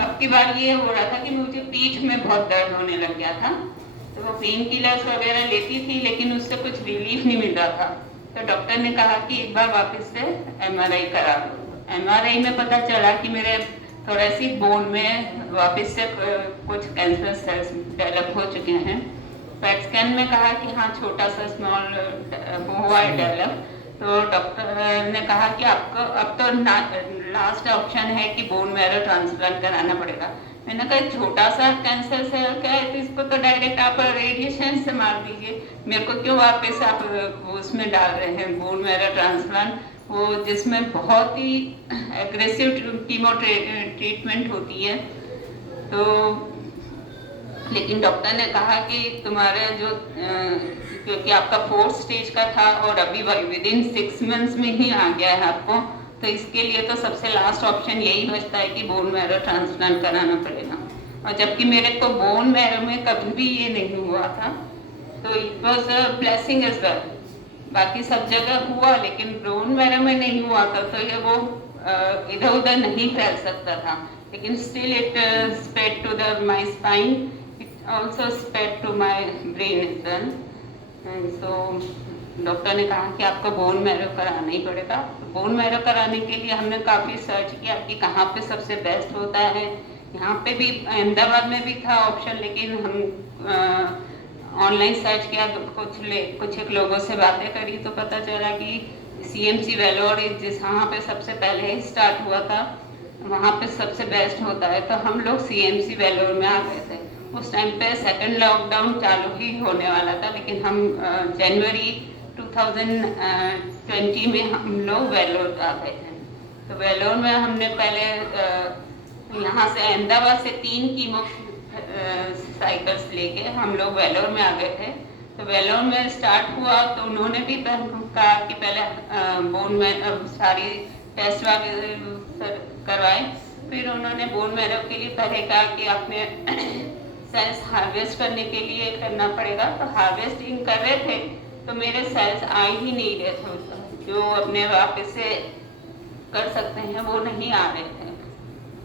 अब की बार ये हो रहा था कि मुझे पीठ में बहुत दर्द होने लग गया था, तो वो पेन किलर्स वगैरह लेती थी, लेकिन उससे कुछ रिलीफ नहीं मिल रहा था। तो डॉक्टर ने कहा कि एक बार वापस से MRI करा लो। MRI में पता चला कि मेरे थोरेसिक बोन में वापस से कुछ कैंसर सेल्स डेवलप हो चुके हैं। पैट स्कैन में कहा कि हाँ छोटा सा स्मॉल हुआ है डेवलप। तो डॉक्टर ने कहा कि आपको अब तो लास्ट ऑप्शन है कि बोन मैरो ट्रांसप्लांट कराना पड़ेगा। मैंने कहा छोटा सा कैंसर सेल क्या है, तो इसको तो डायरेक्ट आप रेडिएशन से मार दीजिए, मेरे को क्यों वापस आप उसमें डाल रहे हैं बोन मैरो ट्रांसप्लांट, वो जिसमें बहुत ही एग्रेसिव कीमो ट्रीटमेंट होती है। तो लेकिन डॉक्टर ने कहा कि तुम्हारे जो क्योंकि आपका 4th स्टेज का था और अभी विदिन 6 मंथ्स में ही आ गया है आपको, तो इसके लिए तो सबसे लास्ट ऑप्शन यही बचता है कि बोन मैरो ट्रांसप्लांट कराना पड़ेगा। और जबकि मेरे को बोन मैरो में कभी भी ये नहीं हुआ था, तो it was a blessing as well. बाकी सब जगह हुआ लेकिन बोन मैरो में नहीं हुआ था, तो ये वो इधर उधर नहीं फैल सकता था, लेकिन still it spread to the my spine, it also spread to my brain as well. So doctor ने कहा कि आपको बोन मैरो कराना ही पड़ेगा। बोन मैरो कराने के लिए हमने काफ़ी सर्च किया कि कहाँ पे सबसे बेस्ट होता है। यहाँ पे भी अहमदाबाद में भी था ऑप्शन, लेकिन हम ऑनलाइन सर्च किया, कुछ एक लोगों से बातें करी तो पता चला कि CMC वेलोर जहाँ पे सबसे पहले स्टार्ट हुआ था वहाँ पे सबसे बेस्ट होता है। तो हम लोग CMC वेलोर में आ गए थे। उस टाइम पे सेकंड लॉकडाउन चालू ही होने वाला था, लेकिन हम जनवरी 2020 में हम लोग वेलोर आ गए थे। तो वेलोर में हमने पहले यहाँ से अहमदाबाद से 3 कीमो साइकिल्स लेके हम लोग वेलोर में आ गए थे। तो वेलोन में स्टार्ट हुआ तो उन्होंने भी कहा कि पहले बोन में सारी टेस्ट वगैरह करवाए, फिर उन्होंने बोन मैरो के लिए पहले कहा कि आपने सेल्स हार्वेस्ट करने के लिए करना पड़ेगा। तो हार्वेस्टिंग कर रहे थे तो मेरे सेल्स आ ही नहीं रहे थे, जो अपने वापस से कर सकते हैं वो नहीं आ रहे थे।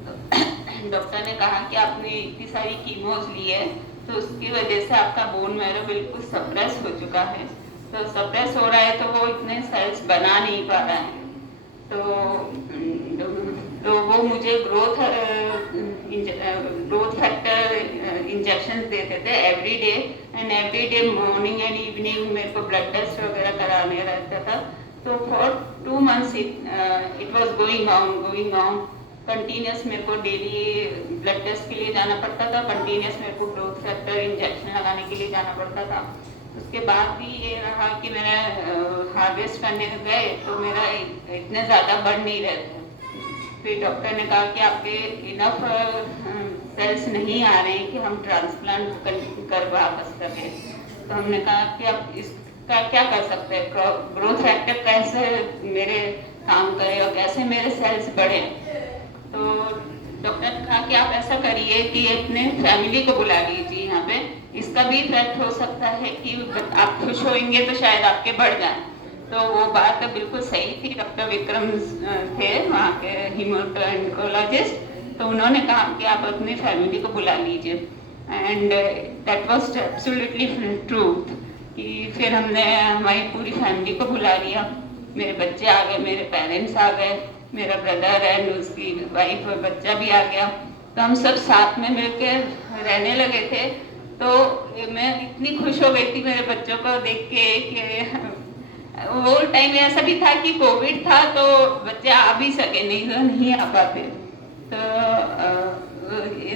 तो डॉक्टर ने कहा कि आपने इतनी सारी कीमोज ली है तो उसकी वजह से आपका बोन मैरो बिल्कुल सप्रेस हो चुका है। तो सप्रेस हो रहा है तो वो इतने सेल्स बना नहीं पा रहा है। तो वो मुझे ग्रोथ फैक्टर इंजेक्शन देते थे every day, and every day morning and evening मेरे को ब्लड टेस्ट वगैरह कराने रहता था। तो for 2 months it was going on continuous. मेरे को डेली ब्लड टेस्ट के लिए जाना पड़ता था, कंटिन्यूस मेरे को ग्रोथ फैक्टर इंजेक्शन लगाने के लिए जाना पड़ता था। उसके बाद भी ये रहा कि मेरा हार्वेस्ट करने गए तो मेरा इतने ज़्यादा बढ़ नहीं रहे थे। फिर डॉक्टर ने कहा कि आपके इनफ सेल्स नहीं आ रहे हैं कि हम ट्रांसप्लांट कर वापस सकें। तो हमने कहा कि अब इसका क्या कर सकते हैं, ग्रोथ फैक्टर कैसे मेरे काम करे और कैसे मेरे सेल्स बढ़े। तो डॉक्टर ने कहा कि आप ऐसा करिए कि अपने फैमिली को बुला लीजिए यहाँ पे, इसका भी इफेक्ट हो सकता है कि आप खुश होंगे तो शायद आपके बढ़ जाए। तो वो बात तो बिल्कुल सही थी। डॉक्टर विक्रम थे वहाँ के हीमेटोलॉजिस्ट, तो उन्होंने कहा कि आप अपनी फैमिली को बुला लीजिए, and that was absolutely truth. कि फिर हमने हमारी पूरी फैमिली को बुला लिया, मेरे बच्चे आ गए, मेरे पेरेंट्स आ गए, मेरा ब्रदर एंड उसकी वाइफ और बच्चा भी आ गया। तो हम सब साथ में मिलकर रहने लगे थे। तो मैं इतनी खुश हो गई थी मेरे बच्चों को देख के कि वो टाइम ऐसा भी था कि कोविड था तो बच्चे आ भी सके, नहीं तो नहीं आ पाते। तो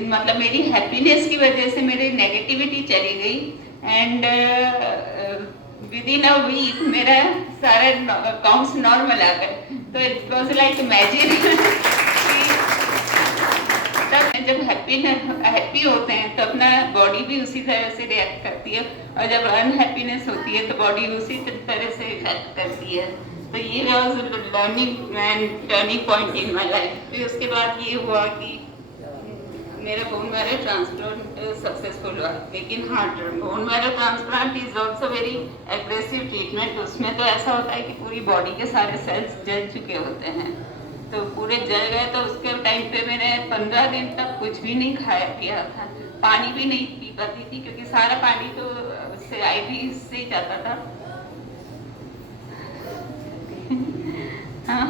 मतलब मेरी हैप्पीनेस की वजह से मेरी नेगेटिविटी चली गई, and within a week मेरा सारे काउंट्स नॉर्मल आ गए। तो इट वाज लाइक मैजिक। तब जब हैप्पी होते हैं तो अपना बॉडी भी उसी तरह से रिएक्ट करती है, और जब अनहैप्पीनेस होती है तो बॉडी उसी तरह से इफेक्ट करती है। तो ये was learning and turning point in my life. फिर उसके बाद ये हुआ कि मेरा बोन मैरो ट्रांसप्लांट सक्सेसफुल हुआ। लेकिन हाँ, bone marrow transplant is also very aggressive treatment. उसमें तो ऐसा होता है कि पूरी बॉडी के सारे सेल्स जल चुके होते हैं, तो पूरे जल गए। तो उसके टाइम पे मैंने 15 दिन तक कुछ भी नहीं खाया पिया था, पानी भी नहीं पी पाती थी, क्योंकि सारा पानी तो उससे आईवी से ही जाता था। हाँ।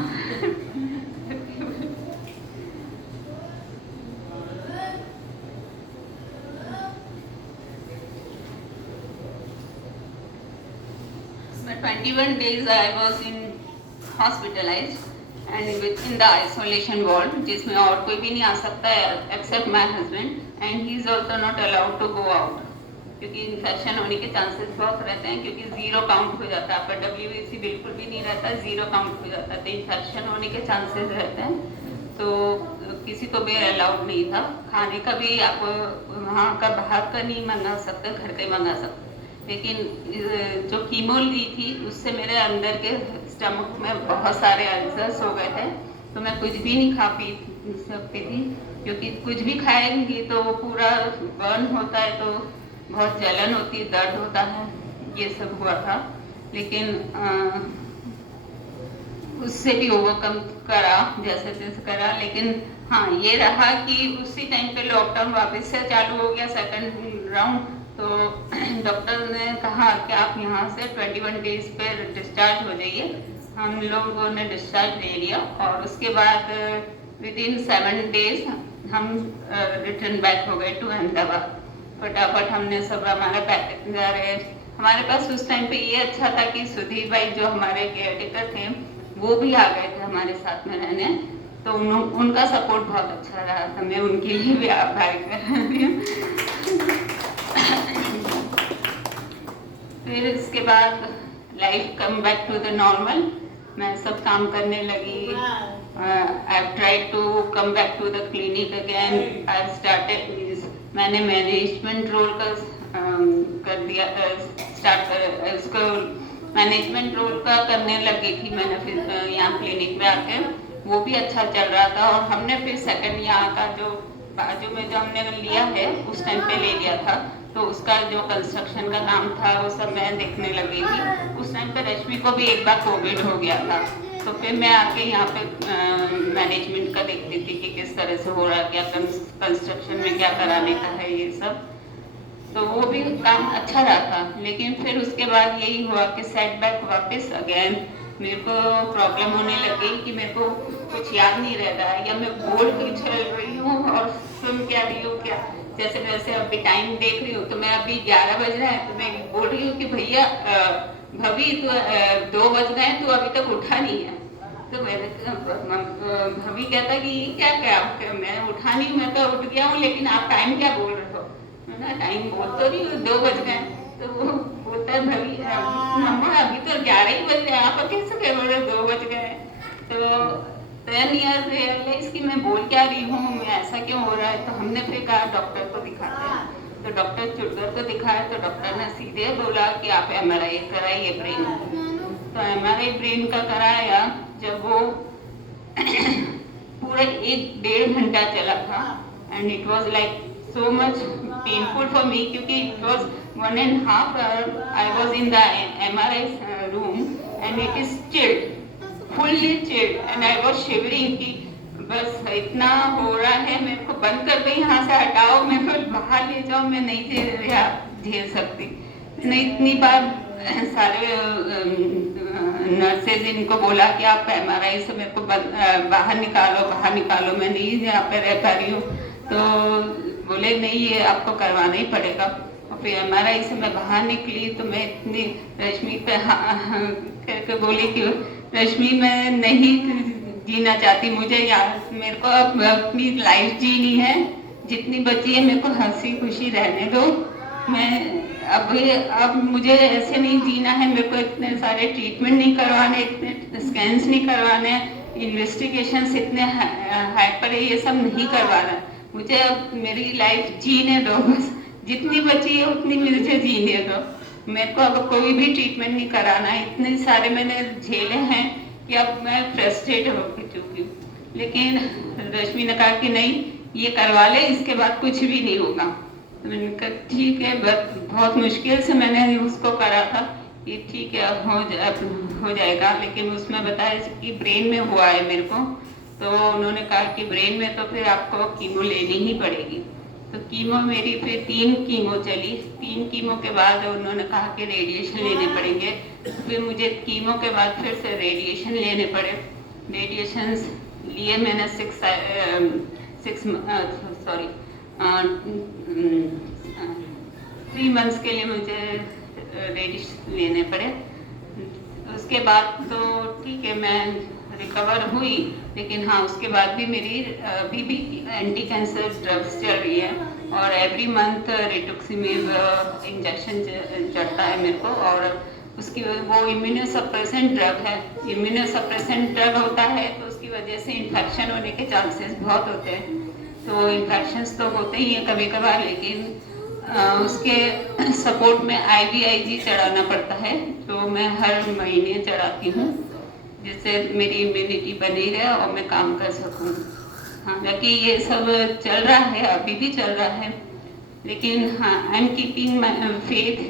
For 21 days I was hospitalized and in the isolation ward, जिसमें और कोई भी नहीं आ सकता है except my husband, and he is also not allowed to go out, क्योंकि इन्फेक्शन होने के चांसेस बहुत रहते हैं, क्योंकि 0 काउंट हो जाता है आपका, WBC बिल्कुल भी नहीं रहता, 0 काउंट हो जाता है, तो इन्फेक्शन होने के चांसेस रहते हैं। तो किसी को भी अलाउड नहीं था। खाने का भी आप वहाँ का बाहर का नहीं मंगा सकते, घर का ही मंगा सकते। लेकिन जो कीमो ली थी उससे मेरे अंदर के स्टमक में बहुत सारे अल्सर्स हो गए थे, तो मैं कुछ भी नहीं खा पी सकती थी, क्योंकि कुछ भी खाएंगी तो पूरा बर्न होता है, तो बहुत जलन होती है, दर्द होता है, ये सब हुआ था। लेकिन उससे भी ओवरकम करा जैसे तैसे करा। लेकिन हाँ, ये रहा कि उसी टाइम पे लॉकडाउन वापस से चालू हो गया, सेकंड राउंड। तो डॉक्टर ने कहा कि आप यहाँ से 21 डेज पे डिस्चार्ज हो जाइए। हम लोगों ने डिस्चार्ज ले लिया, और उसके बाद विद इन 7 डेज हम रिटर्न बैक हो गए टू अहमदाबाद। फटाफट हमने सब हमारा पैकेज जा रहे। हमारे पास उस टाइम पे ये अच्छा था कि सुधीर भाई जो हमारे केयर टेकर थे वो भी आ गए थे हमारे साथ में रहने, तो उनका सपोर्ट बहुत अच्छा रहा था। मैं उनके लिए भी आभारी कर रही हूँ। फिर इसके बाद life come back to the normal, मैं सब काम करने लगी। I tried to come back to the clinic again. I started, मैंने मैनेजमेंट रोल कर दिया, उसको मैनेजमेंट रोल का करने लगी थी मैंने फिर यहाँ क्लिनिक में आके, वो भी अच्छा चल रहा था। और हमने फिर सेकंड यहाँ का जो बाजू में जो हमने लिया है उस टाइम पे ले लिया था, तो उसका जो कंस्ट्रक्शन का काम था वो सब मैं देखने लगी थी। उस टाइम पे रश्मि को भी एक बार कोविड हो गया था, तो फिर मैं आके यहाँ पे मैनेजमेंट का देखती थी कि किस तरह से हो रहा है, क्या कंस्ट्रक्शन में क्या कराने का है ये सब, तो वो भी काम अच्छा रहा था। लेकिन फिर उसके बाद यही हुआ कि सेटबैक वापस अगेन मेरे को प्रॉब्लम होने लगी कि मेरे को कुछ याद नहीं रह रहा है, या मैं बोल के चल रही हूँ और सुन क्या रही हूँ क्या। जैसे वैसे अभी टाइम देख रही हूँ तो मैं अभी 11 बज रहा है तो मैं बोल रही हूँ कि भैया भाभी तो 2 बज गए तू अभी तक उठा नहीं है। तो मेरे भाभी कहता कि क्या क्या मैं उठा नहीं, मैं तो उठ गया हूँ, लेकिन आप टाइम क्या बोल रहे हो। मैं टाइम बोल तो रही हूँ 2 बज गए। तो वो बोलता है भाभी मम्मा अभी तो 11 ही बज गए, आप कैसे कह रहे हो 2 बज गए। तो 10 ईयर रियलाइज कि मैं बोल क्या रही हूँ, मैं ऐसा क्यों हो रहा है। तो हमने फिर कहा डॉक्टर को दिखाते हैं, तो डॉक्टर चुड़गर को दिखाया तो डॉक्टर ने सीधे बोला कि आप MRI कराइए ब्रेन। तो MRI ब्रेन का कराया, जब वो पूरा 1-1.5 घंटा चला था and it was like so much painful for me, क्योंकि it was 1.5 hour I was in the MRI room and it is chilled, fully chilled and I was shivering कि बस इतना हो रहा है, मेरे को बंद कर दो, यहाँ से हटाओ, मेरे को बाहर ले जाओ, मैं नहीं झेल सकती। मैंने इतनी बार सारे नर्सेज इनको बोला कि आप MRI से मेरे को बाहर निकालो, मैं नहीं यहाँ पे रह पा रही हूँ। तो बोले नहीं ये आपको करवाना ही पड़ेगा। और फिर MRI से मैं बाहर निकली तो मैं इतनी रश्मि पे करके बोली कि रश्मि मैं नहीं जीना चाहती, मुझे यार मेरे को अब अपनी लाइफ जीनी है, जितनी बची है मेरे को हंसी खुशी रहने दो। मैं अब मुझे ऐसे नहीं जीना है, मेरे को इतने सारे ट्रीटमेंट नहीं करवाने, इतने स्कैन्स नहीं करवाने, इन्वेस्टिगेशंस इतने हाइपर है, ये सब नहीं करवाना। मुझे अब मेरी लाइफ जीने दो, बस जितनी बची है उतनी मुझे जीने दो। मेरे को अब कोई भी ट्रीटमेंट नहीं कराना, इतने सारे मैंने झेले हैं कि अब मैं फ्रस्ट्रेट हो चुकी हूँ। लेकिन रश्मि ने कहा कि नहीं ये करवा ले, इसके बाद कुछ भी नहीं होगा। तो मैंने कहा ठीक है, बहुत मुश्किल से मैंने उसको करा था कि ठीक है हो जाएगा, लेकिन उसमें बताया कि ब्रेन में हुआ है मेरे को। तो उन्होंने कहा कि ब्रेन में तो फिर आपको कीमो लेनी ही पड़ेगी। तो कीमो मेरी फिर 3 कीमो चली, 3 कीमो के बाद उन्होंने कहा कि रेडिएशन लेने पड़ेंगे। फिर मुझे कीमो के बाद फिर से रेडिएशन लेने पड़े। रेडिएशन लिए मैंने 3 मंथ्स के लिए मुझे रेडिएशन लेने पड़े। उसके बाद तो ठीक है मैं रिकवर हुई, लेकिन हाँ उसके बाद भी मेरी अभी भी एंटी कैंसर ड्रग्स चल रही है और एवरी मंथ रिटुक्सिमेब इंजेक्शन चढ़ता है मेरे को। और उसकी वो इम्यूनोसप्रेसेंट ड्रग है, इम्यूनोसप्रेसेंट ड्रग होता है तो उसकी वजह से इन्फेक्शन होने के चांसेस बहुत होते हैं। तो इन्फेक्शंस तो होते ही हैं कभी कभार, लेकिन उसके सपोर्ट में IVIG चढ़ाना पड़ता है, तो मैं हर महीने चढ़ाती हूँ जिससे मेरी इम्यूनिटी बनी रहे और मैं काम कर सकूँ। हालांकि ये सब चल रहा है, अभी भी चल रहा है, लेकिन हाँ I am keeping my faith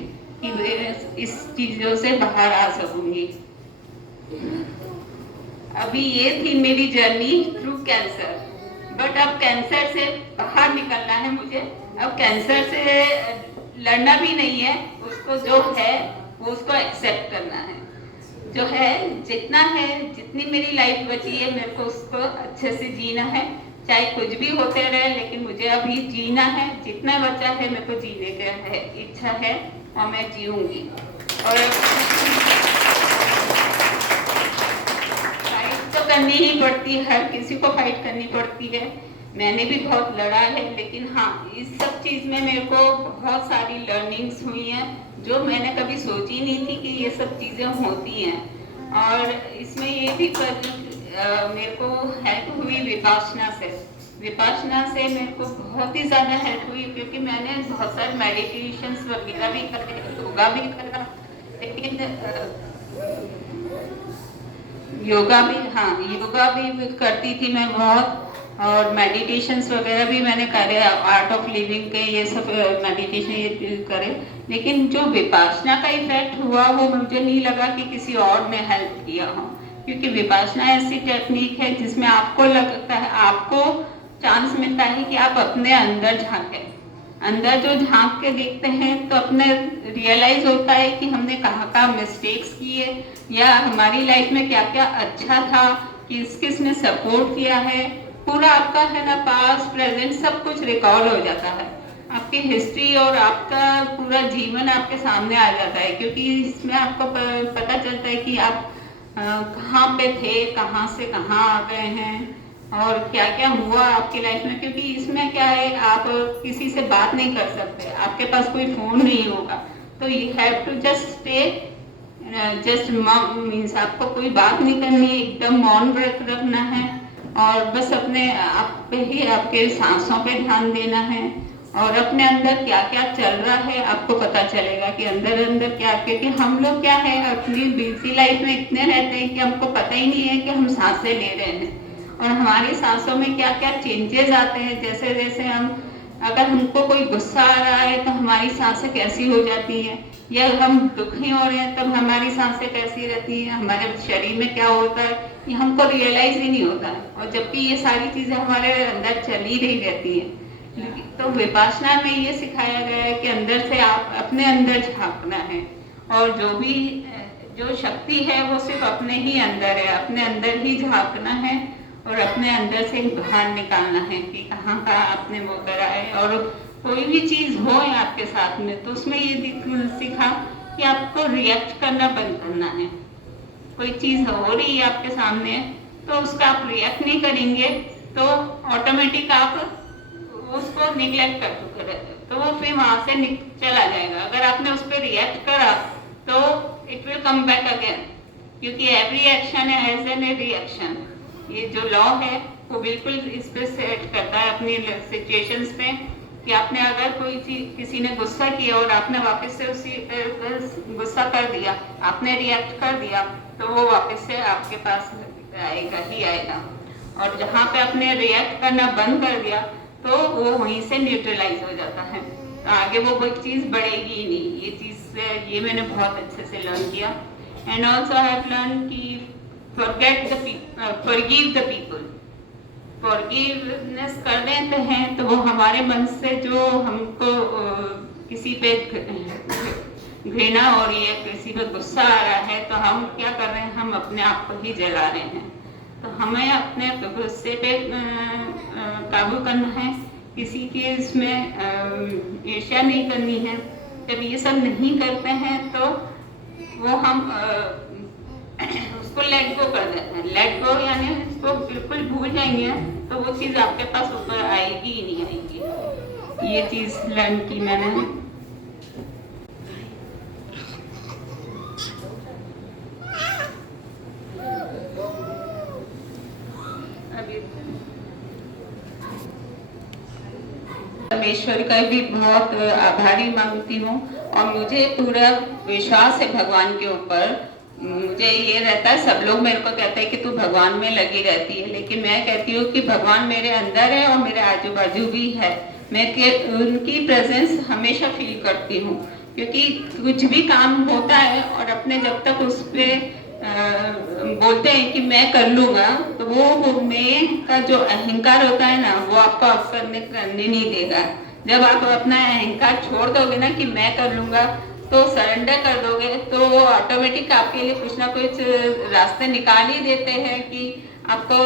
कि मैं इस चीज़ों से बाहर आ सकूँगी। अभी ये थी मेरी जर्नी थ्रू कैंसर, बट अब कैंसर से बाहर निकलना है मुझे। अब कैंसर से लड़ना भी नहीं है, उसको जो है वो उसको एक्सेप्ट करना है। जो है जितना है, जितनी मेरी लाइफ बची है मेरे को उसको अच्छे से जीना है, चाहे कुछ भी होते रहे, लेकिन मुझे अभी जीना है। जितना बचा है मेरे को जीने का है, इच्छा है और मैं जीऊंगी। और फाइट तो करनी ही पड़ती है, हर किसी को फाइट करनी पड़ती है। मैंने भी बहुत लड़ा है, लेकिन हाँ इस सब चीज़ में मेरे को बहुत सारी लर्निंग्स हुई हैं जो मैंने कभी सोची नहीं थी कि ये सब चीज़ें होती हैं। और इसमें ये भी मेरे को हेल्प हुई विपाशना से। विपाशना से मेरे को बहुत ही ज़्यादा हेल्प हुई, क्योंकि मैंने बहुत सारे मेडिटेशंस वगैरह भी करे, योगा भी करा, लेकिन योगा भी करती थी मैं बहुत, और मेडिटेशंस वगैरह भी मैंने करे, आर्ट ऑफ लिविंग के ये सब मेडिटेशन ये करे। लेकिन जो विपासना का इफेक्ट हुआ वो मुझे नहीं लगा कि किसी और ने हेल्प किया हो, क्योंकि विपासना ऐसी टेक्निक है जिसमें आपको लगता है, आपको चांस मिलता है कि आप अपने अंदर झांकें। अंदर जो झांक के देखते हैं तो अपने रियलाइज होता है कि हमने कहाँ कहाँ मिस्टेक्स किए, या हमारी लाइफ में क्या क्या अच्छा था, किस किस ने सपोर्ट किया है। पूरा आपका है ना पास्ट प्रेजेंट सब कुछ रिकॉल हो जाता है, आपकी हिस्ट्री और आपका पूरा जीवन आपके सामने आ जाता है, क्योंकि इसमें आपको पता चलता है कि आप कहाँ पे थे, कहाँ से कहाँ आ गए हैं, और क्या क्या हुआ आपकी लाइफ में। क्योंकि इसमें क्या है, आप किसी से बात नहीं कर सकते, आपके पास कोई फोन नहीं होगा, तो you have to just stay, just means आपको कोई बात नहीं करनी है, एकदम मौन व्रत रखना है, और बस अपने आप पे ही, आपके सांसों पे ध्यान देना है, और अपने अंदर क्या क्या चल रहा है आपको पता चलेगा कि अंदर अंदर क्या। क्योंकि हम लोग क्या है, अपनी बिजी लाइफ में इतने रहते हैं कि हमको पता ही नहीं है कि हम सांसें ले रहे हैं, और हमारी सांसों में क्या क्या चेंजेस आते हैं। जैसे जैसे हम, अगर हमको कोई गुस्सा आ रहा है तो हमारी सांसें कैसी हो जाती हैं, या हम दुखी हो रहे हैं तब हमारी सांसें कैसी रहती हैं, हमारे शरीर में क्या होता है, ये हमको रियलाइज ही नहीं होता है, और जबकि ये सारी चीजें हमारे अंदर चली रही रहती हैं। तो विपासना में ये सिखाया गया है कि अंदर से आप अपने अंदर झांकना है, और जो शक्ति है वो सिर्फ अपने ही अंदर है, अपने अंदर ही झांकना है, और अपने अंदर से बाहर निकालना है कि कहाँ कहाँ आपने वो करा है। और कोई भी चीज हो आपके साथ में तो उसमें ये सीखा कि आपको रिएक्ट करना बंद करना है। कोई चीज हो रही है आपके सामने तो उसका आप रिएक्ट नहीं करेंगे तो ऑटोमेटिक आप उसको निगलेक्ट कर चुके रहते हो, तो वो फिर वहां से चला जाएगा। अगर आपने उस पर रिएक्ट करा तो it will come back again, क्योंकि every action has an reaction. ये जो लॉ है वो बिल्कुल इस पे सेट करता है अपनी सिचुएशंस पे, कि आपने अगर कोई चीज, किसी ने गुस्सा किया और आपने वापस से उसी गुस्सा कर दिया, आपने रिएक्ट कर दिया, तो वो वापस से आपके पास आएगा ही आएगा। और जहाँ पे आपने रिएक्ट करना बंद कर दिया तो वो वहीं से न्यूट्रलाइज हो जाता है, तो आगे वो कोई चीज़ बढ़ेगी ही नहीं। ये चीज़ ये मैंने बहुत अच्छे से लर्न किया। And also I have learn कि forgive the people। फॉरगिवनेस कर देते हैं तो वो हमारे मन से जो हमको किसी पे घृणा हो रही है, किसी पे गुस्सा आ रहा है, तो हम क्या कर रहे हैं, हम अपने आप को ही जला रहे हैं। तो हमें अपने गुस्से पे काबू करना है, किसी के इसमें ईर्ष्या नहीं करनी है। जब ये सब नहीं करते हैं तो वो हम उसको लेट गो कर देते हैं। लेट गो यानी इसको बिल्कुल भूल जाएंगे तो वो चीज़ आपके पास ऊपर आएगी ही नहीं आएगी। ये चीज़ लर्न की मैंने। परमेश्वर का भी बहुत आभारी मानती हूँ, और मुझे पूरा विश्वास है भगवान के ऊपर। मुझे ये रहता है, सब लोग मेरे को कहते हैं कि तू भगवान में लगी रहती है, लेकिन मैं कहती हूँ कि भगवान मेरे अंदर है और मेरे आजू बाजू भी है। मैं उनकी प्रेजेंस हमेशा फील करती हूँ, क्योंकि कुछ भी काम होता है और अपने जब तक उस पर बोलते हैं कि मैं कर लूँगा, तो वो मैं का जो अहंकार होता है ना, वो आपको आप करने नहीं देगा। जब आप अपना अहंकार छोड़ दोगे ना कि मैं कर लूँगा, तो सरेंडर कर दोगे, तो वो ऑटोमेटिक आपके लिए कुछ ना कुछ रास्ते निकाल ही देते हैं कि आपको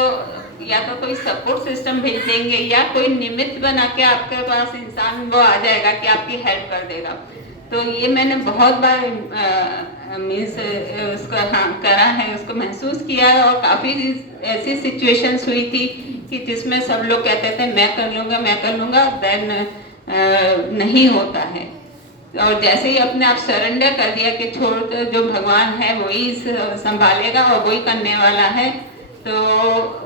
या तो कोई सपोर्ट सिस्टम भेज देंगे या कोई निमित्त बना के आपके पास इंसान वो आ जाएगा कि आपकी हेल्प कर देगा। तो ये मैंने बहुत बार मीन्स उसको करा है, उसको महसूस किया है, और काफ़ी ऐसी सिचुएशंस हुई थी कि जिसमें सब लोग कहते थे मैं कर लूँगा, देन नहीं होता है। और जैसे ही अपने आप सरेंडर कर दिया कि छोड़, जो भगवान है वही संभालेगा और वही करने वाला है, तो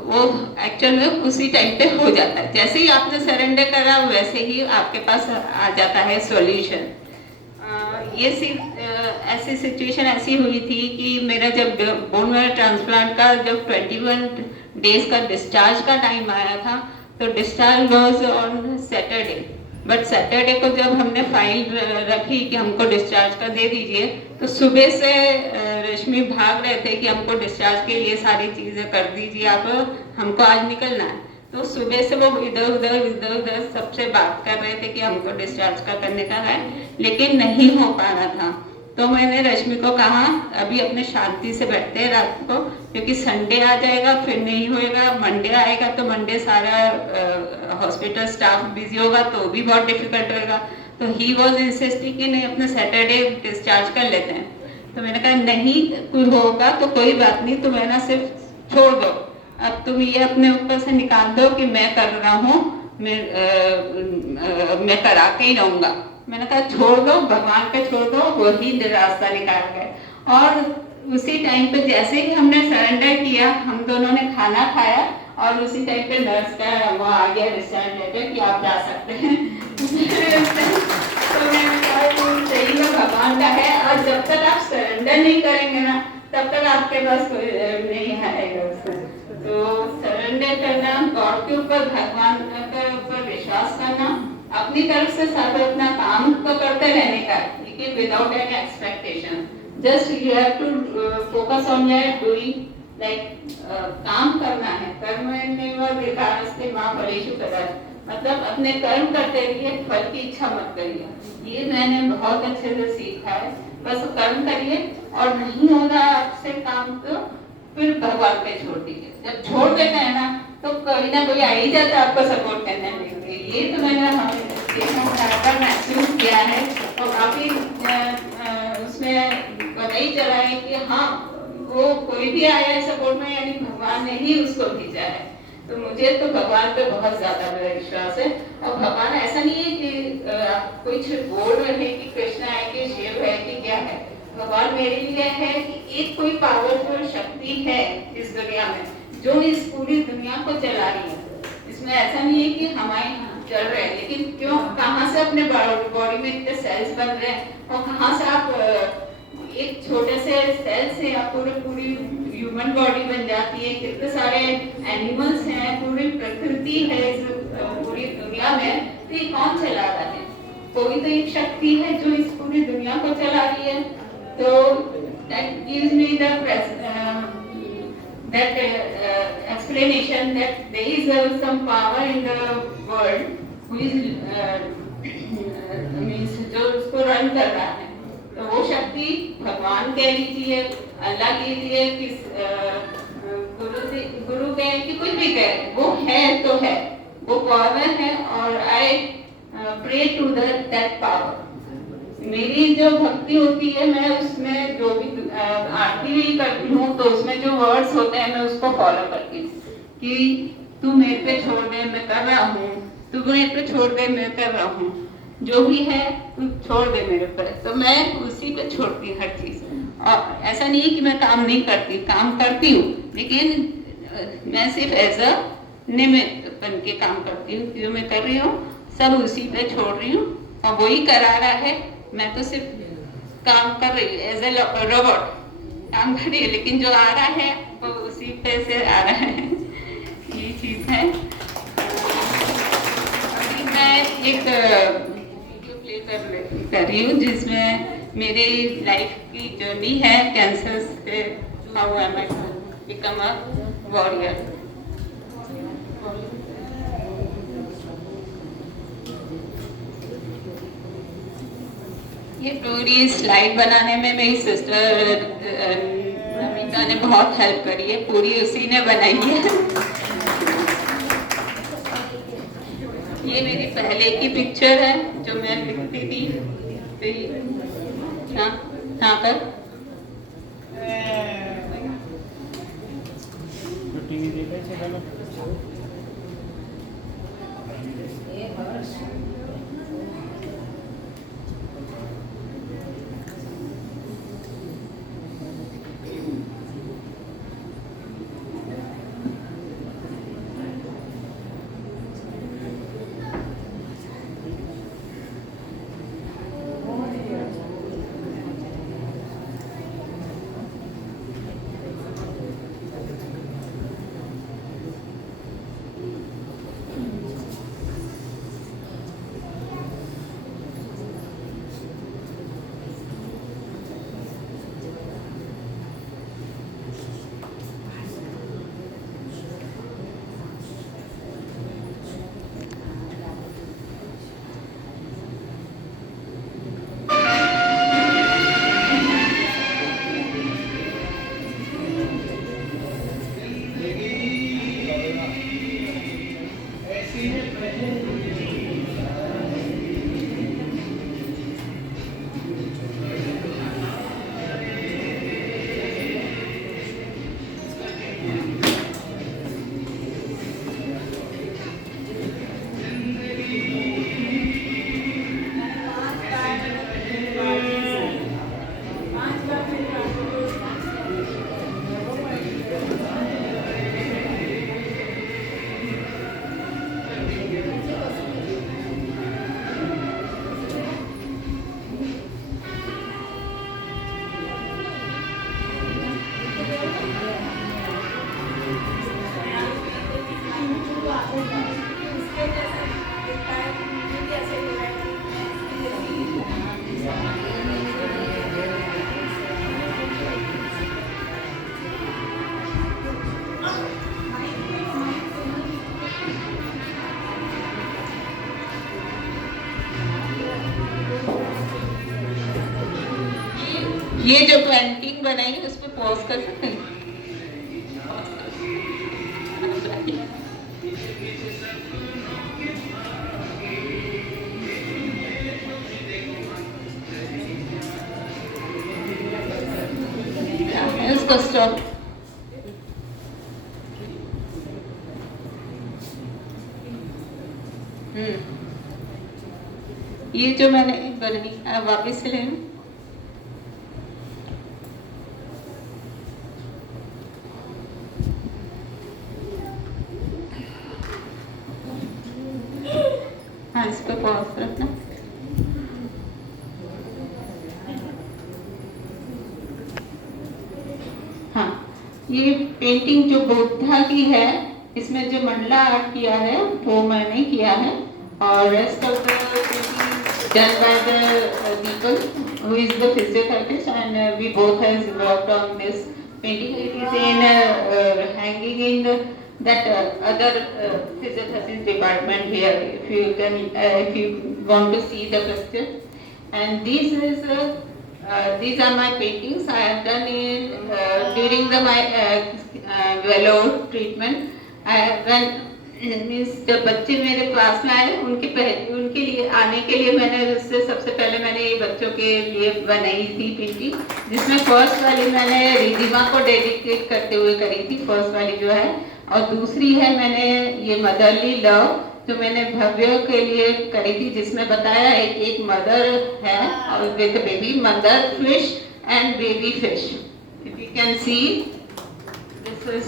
वो एक्चुअल में उसी टाइम पे हो जाता है। जैसे ही आपने सरेंडर करा वैसे ही आपके पास आ जाता है सॉल्यूशन। ये सिर्फ ऐसी सिचुएशन ऐसी हुई थी कि मेरा जब बोन मैरो ट्रांसप्लांट का जब 21 डेज का डिस्चार्ज का टाइम आया था, तो discharge was on Saturday, but Saturday को जब हमने फाइल रखी कि हमको डिस्चार्ज का दे दीजिए, तो सुबह से रश्मि भाग रहे थे कि हमको डिस्चार्ज के लिए सारी चीज़ें कर दीजिए आप, हमको आज निकलना है। तो सुबह से वो इधर उधर सबसे बात कर रहे थे कि हमको डिस्चार्ज का करने का है, लेकिन नहीं हो पा रहा था। तो मैंने रश्मि को कहा अभी अपने शांति से बैठते हैं रात को, क्योंकि संडे आ जाएगा फिर नहीं होएगा, मंडे आएगा तो मंडे सारा हॉस्पिटल स्टाफ बिजी होगा तो भी बहुत डिफिकल्ट होएगा। तो ही वॉज इंसिस्टिंग कि नहीं अपने सैटरडे डिस्चार्ज कर लेते हैं। तो मैंने कहा नहीं कोई होगा तो कोई बात नहीं, तुम है ना सिर्फ छोड़ दो, अब तुम ये अपने ऊपर से निकाल दो कि मैं कर रहा हूँ, मैं करा के ही रहूंगा। मैंने कहा छोड़ दो, भगवान पे छोड़ दो, वही रास्ता निकाल गए। और उसी टाइम पे जैसे ही हमने सरेंडर किया, हम दोनों ने खाना खाया और उसी टाइम पे नर्स का वो आ गया डिस्चार्ज लेटर कि आप जा सकते हैं। तो मैंने कहा सही में भगवान का है, और जब तक आप सरेंडर नहीं करेंगे ना तब तक आपके पास कोई नहीं आएगा उसमें। तो सरेंडर करना, गॉड के ऊपर, भगवान के ऊपर विश्वास करना, अपनी तरफ से सब अपना काम तो करते रहने का, लेकिन without any expectation, just you have to focus on your doing, like काम करना है। कर्मण्येवाधिकारस्ते मा फलेषु कदाचन, मतलब अपने कर्म करते रहिए, फल की इच्छा मत करिए। ये मैंने बहुत अच्छे से सीखा है, बस कर्म करिए और नहीं हो रहा आपसे काम तो फिर भगवान पे छोड़ दीजिए। जब छोड़ देते हैं ना तो कोई ना कोई आ ही जाता है आपको सपोर्ट करने के लिए। ये तो मैंने महसूस किया है, और काफी उसमें पता ही चला है कि हाँ वो कोई भी आया है सपोर्ट में, यानी भगवान ने ही उसको भेजा है। तो मुझे तो भगवान पे बहुत ज्यादा मेरा विश्वास है। और भगवान ऐसा नहीं है कि कुछ बोल रहे कि कृष्ण है कि शिव है कि क्या है, भगवान मेरे लिए है कि एक कोई पावरफुल शक्ति है इस दुनिया में जो इस पूरी दुनिया को चला रही है। इसमें ऐसा नहीं है कि हमारे चल रहे हैं, लेकिन क्यों, कहाँ से अपने बॉडी में इतने सेल्स बन रहे हैं, और कहाँ से आप एक छोटे से सेल से आप पूरी ह्यूमन बॉडी बन जाती है। कितने सारे एनिमल्स हैं, पूरी प्रकृति है इस पूरी दुनिया में, तो ये कौन चला रहा है? कोई तो एक शक्ति है जो इस पूरी दुनिया को चला रही है। तो that gives me the explanation that there is some power in the world who is means जो उसको रन कर रहा है। तो वो शक्ति भगवान कह लीजिए, अल्लाह कह लीजिए, गुरु कहे कि कुछ भी कहे, वो है तो है, वो पावर है। और I pray to that power. मेरी जो भक्ति होती है, मैं उसमें जो भी आरती भी करती हूँ तो उसमें जो वर्ड्स होते हैं मैं उसको फॉलो करती हूँ कि तू मेरे पे छोड़ दे, मैं कर रहा हूँ, तू मेरे पे छोड़ दे, मैं कर रहा हूँ, जो भी है तू छोड़ दे मेरे पे। तो मैं उसी पे छोड़ती हूँ हर चीज़। और ऐसा नहीं है कि मैं काम नहीं करती, काम करती हूँ, लेकिन मैं सिर्फ एज अ निमित्त बन के काम करती हूँ। जो मैं कर रही हूँ सब उसी पे छोड़ रही हूँ, और वही करा रहा है, मैं तो सिर्फ काम कर रही हूँ एज ए रोबोट काम कर रही हूँ, लेकिन जो आ रहा है वो उसी पे से आ रहा है। ये चीज़ है। अभी मैं एक वीडियो प्ले कर रही हूँ जिसमें मेरी लाइफ की जर्नी है, कैंसर से how I am become a warrior. ये पूरी स्लाइड बनाने में मेरी सिस्टर अमिता ने बहुत हेल्प करी है, पूरी उसी ने बनाई है। ये मेरी पहले की पिक्चर है जो मैं लिखती थी। हाँ पर टीवी देखे छे ये जो पेंटिंग बनाई है उस पर पॉज कर सकते हैं? उसको स्टॉप। ये जो मैंने बनाई वापस से ले लूं। हाँ, इस पर पॉज रखना। हाँ, ये पेंटिंग जो बुद्धा की है, इसमें जो मंडला आर्ट किया है वो मैंने किया है, और rest of the painting done by the people who is the physiotherapist, and we both has worked on this painting. It is in hanging in that other physiotherapist department here. If you can, if you want to see the picture, and these are my paintings I have done in during my Vellore treatment. I have done means जब बच्चे मेरे class में आए उनके लिए आने के लिए मैंने उससे सबसे पहले मैंने ये बच्चों के लिए बनाई थी पेंटिंग, जिसमें फर्स्ट वाली मैंने रिधिमा को डेडिकेट करते हुए करी थी, फर्स्ट वाली जो है, और दूसरी है मैंने ये मदरली लव जो मैंने भव्य के लिए करी थी, जिसमें बताया एक मदर है और with baby, mother fish and baby fish. If you can see this is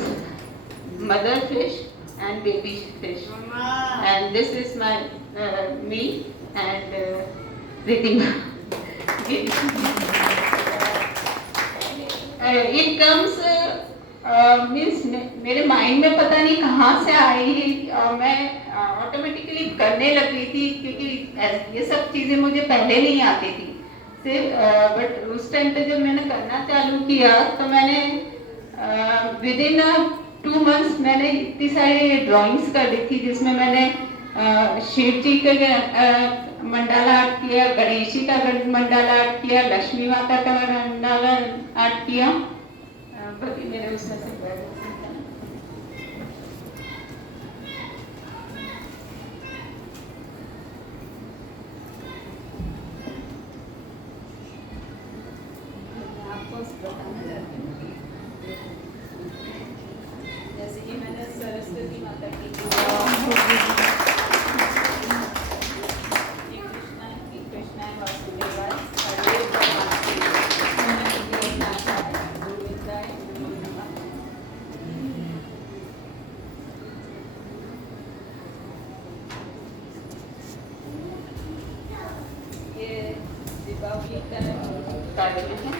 mother fish and baby fish, and this is my me and Riddhima. It comes means मेरे माइंड में पता नहीं कहाँ से आई, मैं ऑटोमेटिकली करने लगी थी, क्योंकि ये सब चीज़ें मुझे पहले नहीं आती थी सिर्फ, बट उस टाइम पे जब मैंने करना चालू किया तो मैंने विद इन 2 months मैंने इतनी सारी ड्राइंग्स कर दी थी, जिसमें मैंने शिव जी का मंडाला आर्ट किया, गणेश जी का मंडाला आर्ट किया, लक्ष्मी माता का मंडाला आर्ट किया, बाकी मेरे उससे आपको बताना चाहती हूँ। जैसे कि मैंने सरस्वती माता की कृष्णा वासुदेवाय ये दीपावली का कार्यक्रम है।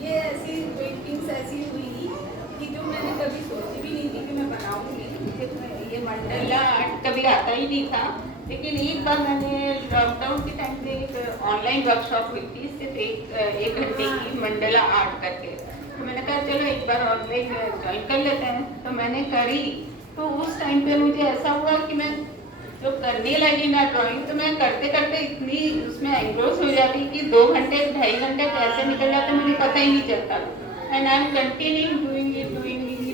ये ऐसी पेंटिंग्स ऐसी हुई कि जो मैंने कभी सोची भी नहीं थी कि मैं बनाऊंगी। ये मंडला आर्ट कभी आता ही नहीं था, लेकिन एक बार मैंने लॉकडाउन के टाइम पे एक ऑनलाइन वर्कशॉप हुई थी, सिर्फ एक घंटे की मंडला आर्ट करके, तो मैंने कहा चलो एक बार ऑनलाइन ज्वाइन कर लेते हैं, तो मैंने करी। तो उस टाइम पे मुझे ऐसा हुआ कि मैं जो करने लगी ना ड्राइंग, तो मैं करते करते इतनी उसमें एंग्रोस हो जाती कि 2 घंटे 2.5 घंटे कैसे निकल जाते मुझे पता ही नहीं चलता, and I am continuing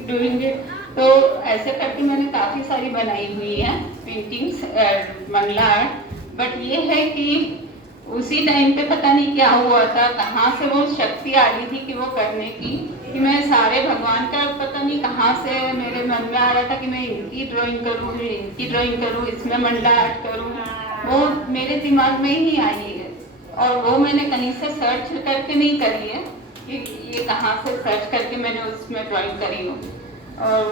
doing it. तो ऐसे करके मैंने काफ़ी सारी बनाई हुई है पेंटिंग्स, मंडला आर्ट। बट ये है कि उसी टाइम पे पता नहीं क्या हुआ था, कहाँ से वो शक्ति आ रही थी कि वो करने की, कि मैं सारे भगवान का पता नहीं कहाँ से मेरे मन में आ रहा था कि मैं इनकी ड्राइंग करूँ, इसमें मंडला आर्ट करूँ, वो मेरे दिमाग में ही आई है। और वो मैंने कहीं से सर्च करके नहीं करी है कि ये कहाँ से सर्च करके मैंने उसमें ड्राइंग करी हो। और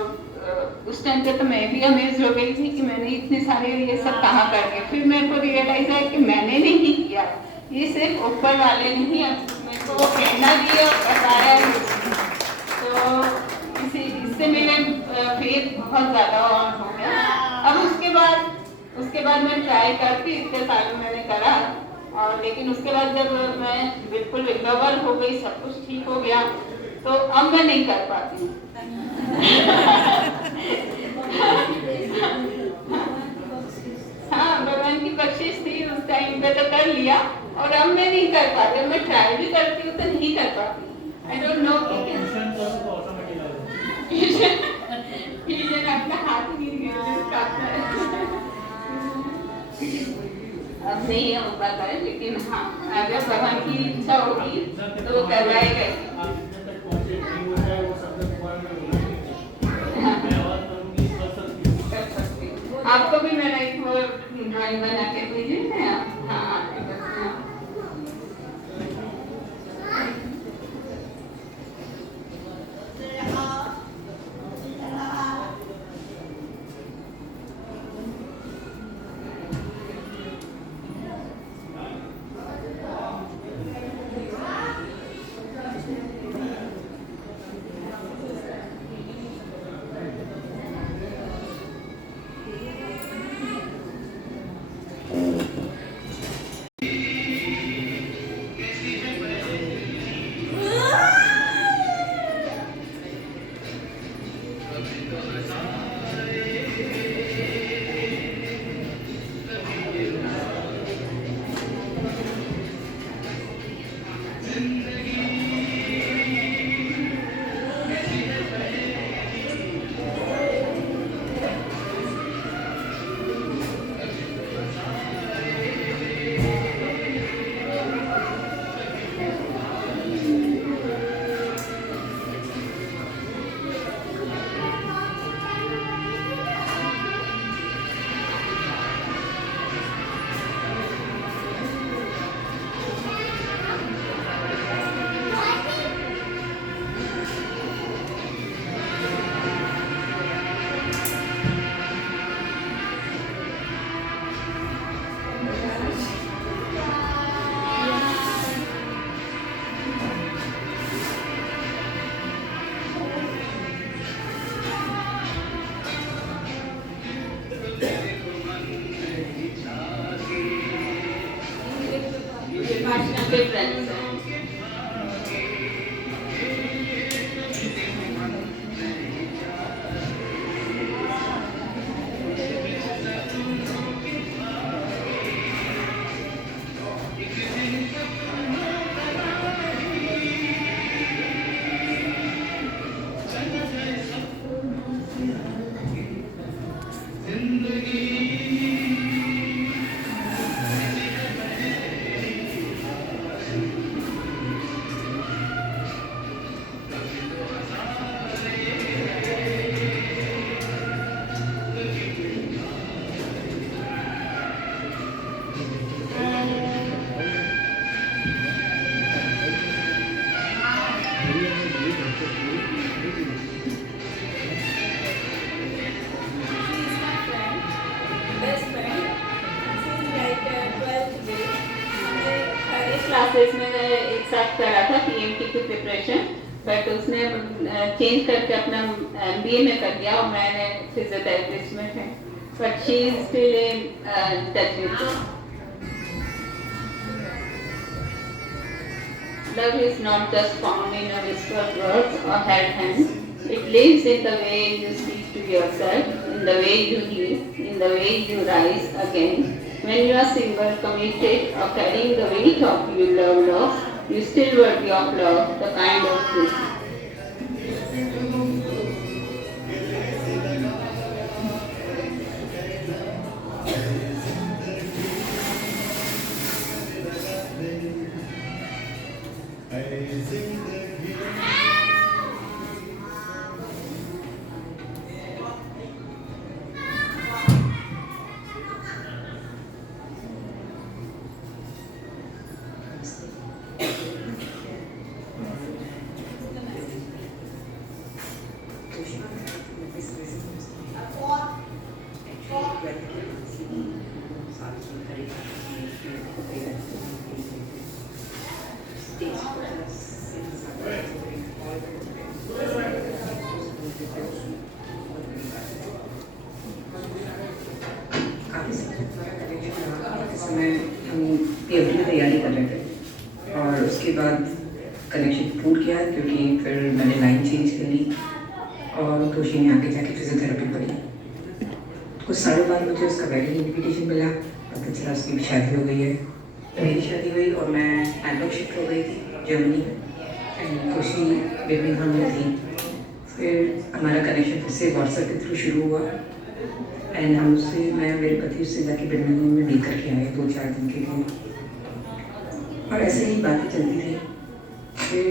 उस टाइम पे तो मैं भी अमेज हो गई थी कि मैंने इतने सारे ये सब कहाँ कर दिए। फिर मेरे को रियलाइज है कि मैंने नहीं किया, ये सिर्फ ऊपर वाले ने ही मेरे को वो प्रेरणा दी और बताया है। तो इससे मेरे फेथ बहुत ज़्यादा ऑन हो गया। अब उसके बाद मैं ट्राई करती, इतने सालों मैंने करा, और लेकिन उसके बाद जब मैं बिल्कुल रिकवर हो गई, सब कुछ ठीक हो गया, तो अब मैं नहीं कर पाती हूँ। हाँ, भगवान की बख्शिश थी, उस टाइम पे तो कर लिया, और अब मैं नहीं कर पाती। मैं ट्राई भी करती हूँ तो नहीं कर पाती। आई डोंट नो अपना हाथ ही नहीं अब नहीं हो पाता है, लेकिन हाँ, अगर भगवान की इच्छा होगी तो वो करवाएगा। आपको भी मैंने एक वो ड्राइंग बना के भेजी है। हाँ, difference. क्लासेस में एक साथ करा था पीएमटी की प्रिपरेशन, बट उसने चेंज करके अपना एमबीए में कर दिया और मैंने फिजियोथेरेपिस्ट में थे, but she is still in touch with love is not just found in a whispered words or held hands. It lives in the way you speak to yourself, in the way you live, in the way you rise again. When you are single, committed, or carrying the weight of your love, you still worthy of love, the kind of truth. जाके physiotherapy पढ़ी। कुछ सालों बाद मुझे उसका wedding invitation मिला, पता चला उसकी भी शादी हो गई है। मेरी शादी हुई और मैं बैंकॉक शिफ्ट हो गई थी जर्मनी में, एंड खुशी बर्मिंघम में थी। फिर हमारा कनेक्शन फिर से व्हाट्सएप के थ्रू शुरू हुआ, एंड हम उससे मैं मेरे पति उससे जाके बर्मिंघम में मिल करके आए 2-4 दिन के लिए, और ऐसे ही बातें चलती थी। फिर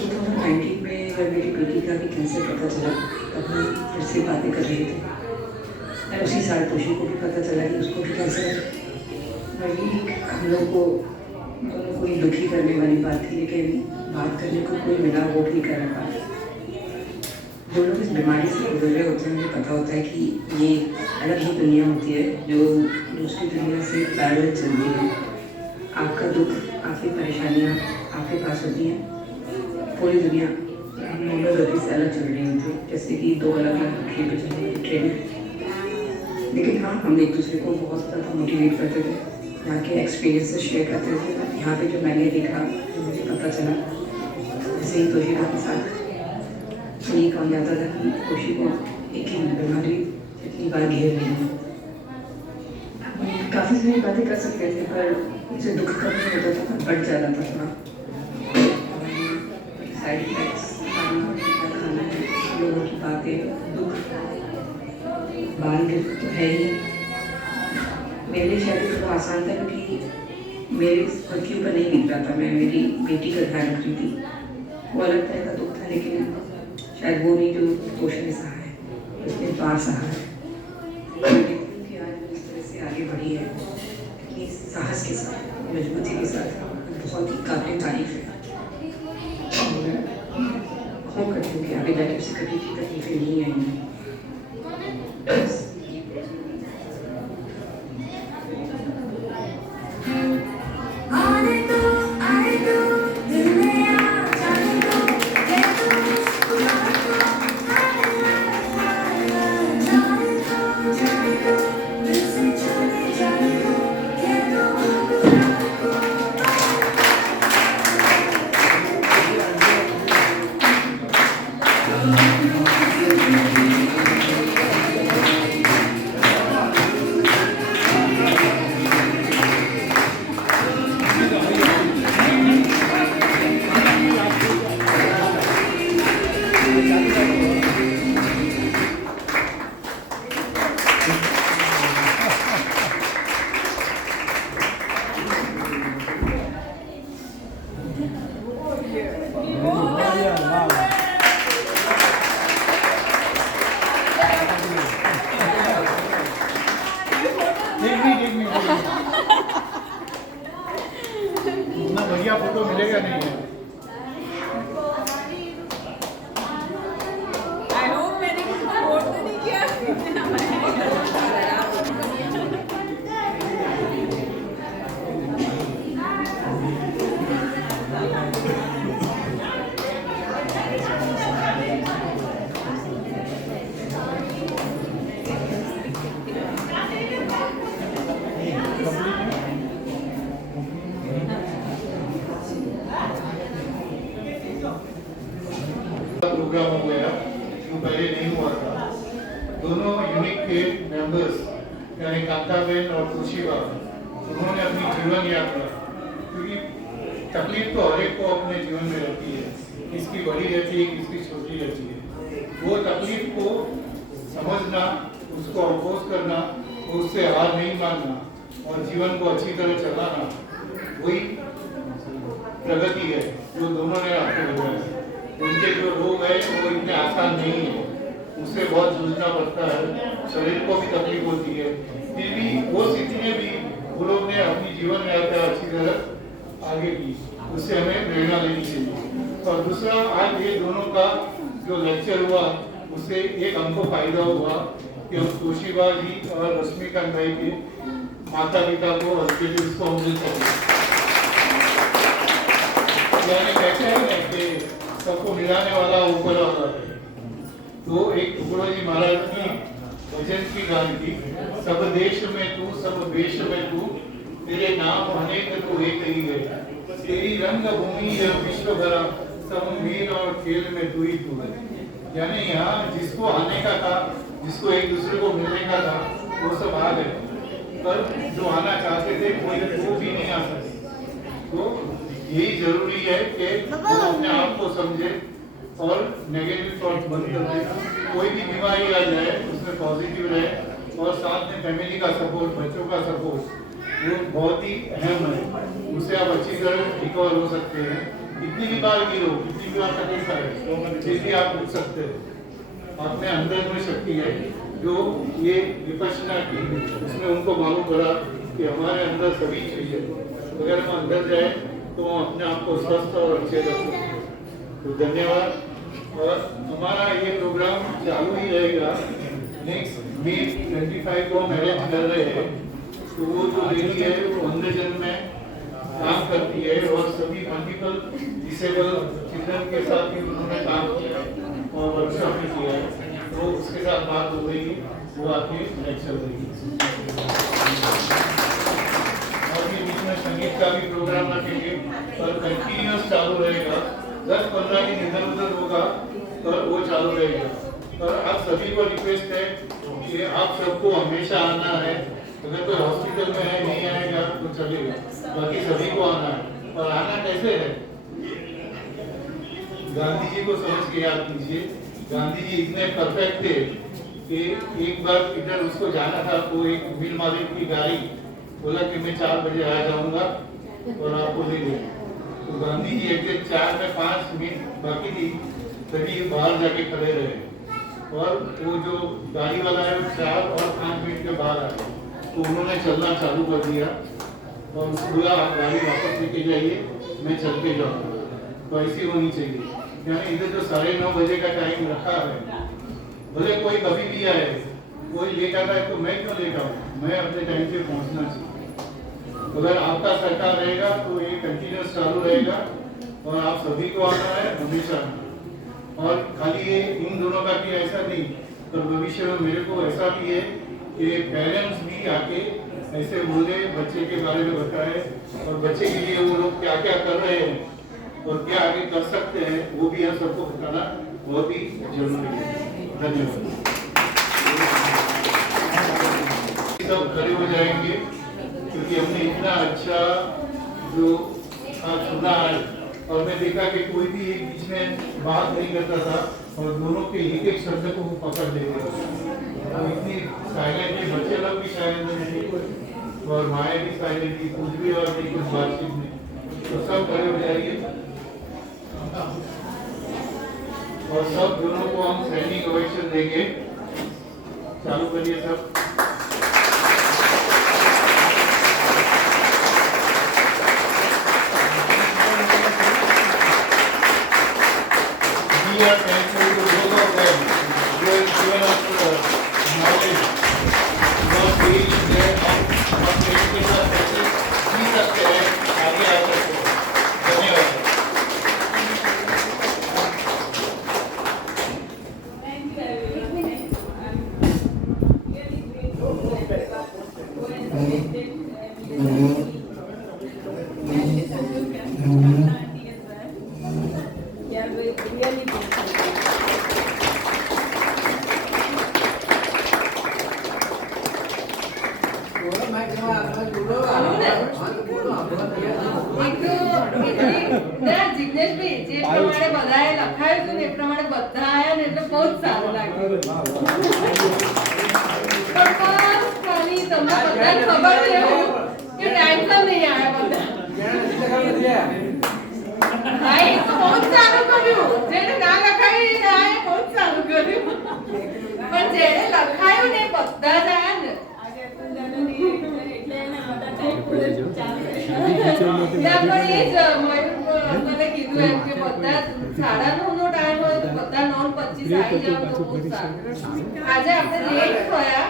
2019 में जब मेरी बेटी का भी कैंसर पता चला, तब हम फिर से बातें कर रहे थे। और उसी साल तोशी को भी पता चला कि उसको भी कैंसर है। वही हम लोग को दोनों को ही दुखी करने वाली बात थी, लेकिन बात करने को कोई मिला वो भी कर रहा था। जो लोग इस बीमारी से गुजर रहे होते हैं उन्हें पता होता है कि ये अलग ही दुनिया होती है जो दूसरी दुनिया से पैरेलल चलती है। आपका दुख, आपकी परेशानियाँ आपके पास होती हैं, पूरी दुनिया नॉर्मल गति से अलग चल रही होती है, जैसे कि 2 अलग-अलग पटरी पर चलने वाली ट्रेन। लेकिन हाँ, हम एक दूसरे को बहुत ज़्यादा मोटिवेट करते थे, यहाँ के एक्सपीरियंसेस शेयर करते थे। यहाँ पे जो मैंने देखा, जो मुझे पता चला, जैसे ही तोशिका के साथ ये कहा जाता था कि तोशी को एक ही बीमारी इतनी बार घेर ली है। काफ़ी सारी बातें कर सकते थे, पर मुझे दुख कम नहीं होता था, बढ़ जा रहा था थोड़ा। साइड इफेक्ट्स, खाना, लोगों की बातें, दुख, बाल गिर तो है ही। मेरे लिए शायद थोड़ा आसान था क्योंकि मेरे खुद के ऊपर नहीं दिख रहा था, मैं मेरी बेटी का ध्यान रख रही थी। वो अलग तरह का दुख था, लेकिन शायद वो नहीं जो तोशी ने सहा है, उसने पार सहा है। कि आज वो इस तरह से आगे बढ़ी है, इतनी साहस के साथ, मजबूती के साथ, बहुत ही काबिल तारीफ है। होप करती हूँ कि आगे जाके उसे कभी भी तकलीफें नहीं आएंगी। इतना बढ़िया फोटो मिलेगा नहीं है। I hope मैंने कुछ रिपोर्ट तो नहीं किया। प्रोग्राम हो गया जो पहले नहीं हुआ था। दोनों यूनिट के मेंबर्स यानी कांताबेन और तोशिबा, उन्होंने अपनी जीवन यात्रा, क्योंकि तकलीफ तो हर एक को अपने जीवन में रहती है, किसकी बड़ी रहती है, किसकी छोटी रहती है। वो तकलीफ को समझना, उसको अपोज करना, उससे हार नहीं मानना और जीवन को अच्छी तरह चलाना, वही प्रगति है जो दोनों ने आपको बताया। उनके जो रोग है वो इतने आसान नहीं है, उससे बहुत जूझना पड़ता है, शरीर को भी तकलीफ होती है। फिर भी वो स्थिति में भी वो लोग ने अपनी जीवन यात्रा अच्छी तरह आगे की, उससे हमें प्रेरणा लेनी चाहिए। और दूसरा, आज ये दोनों का जो लेक्चर हुआ उससे एक हमको फायदा हुआ कि हम तोशिबा जी और रश्मिकांत भाई के माता पिता को हॉस्पिटल को मिल सके। यानी कहते हैं ना कि सबको मिलाने वाला ऊपर वाला है। तो एक टुकड़ोजी महाराज की भजन की गान थी, सब देश में तू, सब वेश में तू, तेरे नाम अनेक तो एक ही है, तेरी रंग भूमि है विश्व भरा, सब मीन और खेल में तू ही तू है। यानी यहाँ जिसको आने का था, जिसको एक दूसरे को मिलने का था, वो सब आ गए। पर जो आना चाहते थे वो भी नहीं आ सके। तो यही जरूरी है कि हम अपने आप को समझे और नेगेटिव थॉट बंद कर दें। कोई भी बीमारी आ जाए उसमें पॉजिटिव रहे और साथ में फैमिली का सपोर्ट, बच्चों का सपोर्ट वो बहुत ही अहम है। उससे आप अच्छी तरह रिकवर हो सकते हैं। कितनी भी बार गिरो, कितनी भी बार तकलीफ आए, फिर भी आप उठ सकते हैं। अपने अंदर में शक्ति है जो ये विपश्यना की, उसमें उनको मालूम पड़ा कि हमारे अंदर सभी चीज है। अगर हम अंदर जाए तो हम अपने आप को स्वस्थ और अच्छे रख सकते हैं। तो धन्यवाद। और हमारा ये प्रोग्राम चालू ही रहेगा। नेक्स्ट May 25 को हम अरेंज कर रहे हैं। तो वो जो लेडी है वो अंधजन में काम करती है और सभी मल्टीपल डिसेबल चिल्ड्रन के साथ भी उन्होंने काम किया और वर्कशॉप भी किया है। तो उसके साथ बात हो गई, वो आके लेक्चर देगी। और ये बीच में संगीत का भी प्रोग्राम रखेंगे और कंटिन्यूस चालू रहेगा। 10-15 दिन इधर उधर होगा पर वो चालू रहेगा। और आप सभी को रिक्वेस्ट है कि आप सबको हमेशा आना है। अगर कोई हॉस्पिटल में है नहीं आएगा तो चलेगा, बाकी सभी को आना है। और आना कैसे है? गांधी जी को समझ के याद कीजिए। गांधी जी इतने परफेक्ट थे कि एक बार इधर उसको जाना था तो एक मिल मालिक की गाड़ी बोला कि मैं 4 बजे आ जाऊंगा और आपको ले जाऊंगा। तो गांधी जी एग्जैक्ट 4 में 5 मिनट बाकी थी तभी बाहर जाके खड़े रहे और वो जो गाड़ी वाला है वो 4 और 5 मिनट के बाद आया। तो उन्होंने चलना चालू कर दिया और उसको बोला आप गाड़ी वापस लेके जाइए, मैं चल के जाऊँगा। तो ऐसी होनी चाहिए। यानी इधर जो 9:30 बजे का टाइम रखा है, भले कोई कभी भी आए, कोई लेट आता है तो मैं क्यों लेट आऊँ? मैं अपने टाइम पे पहुँचना चाहिए। अगर आपका सरकार रहेगा तो ये कंटिन्यूस चालू रहेगा और आप सभी को आना है हमेशा। और खाली ये इन दोनों का भी ऐसा नहीं, पर भविष्य में मेरे को ऐसा भी है कि पेरेंट्स भी आके ऐसे बोले, बच्चे के बारे में बताए और बच्चे के लिए वो लोग क्या क्या कर रहे हैं और क्या आगे कर सकते हैं वो भी हम सबको बताना बहुत ही जरूरी है। धन्यवाद। सब खड़े हो जाएंगे क्योंकि हमने इतना अच्छा जो सुना है और मैं देखा कि कोई भी एक बीच में बात नहीं करता था और दोनों के एक एक शब्द को वो पकड़ लेते थे। तो इतनी साइलेंट है, बच्चे लोग भी साइलेंट थे और माया भी साइलेंट थी, कुछ भी और नहीं कुछ बातचीत नहीं। तो सब खड़े हो जाइए और सब दोनों को हम स्टैंडिंग ओवेशन देंगे। चालू करिए सब। જિગ્નેશભાઈ જે પ્રમાણે બધાએ લખાયું હતું ને એ પ્રમાણે બધા આયા ને એટલે બહુ જ સારું લાગ્યું. પણ ખાલી તમને બધાને ખબર છે કે ટાઈમસર નહીં આયા બધા. હા એ તો બહુ જ સારું કર્યું. જેને ના લખાયું એ ના આયા બહુ જ સારું કર્યું. પણ જેને લખાયું ને એ બધા જ આયા ને. ત્યાં પણ એ જ મને કીધું એમ કે બધા 9:30 નો ટાઈમ હોય તો બધા 9:25 આવી જાવ તો બહુ સારું. આજે આપણે લેટ થયા,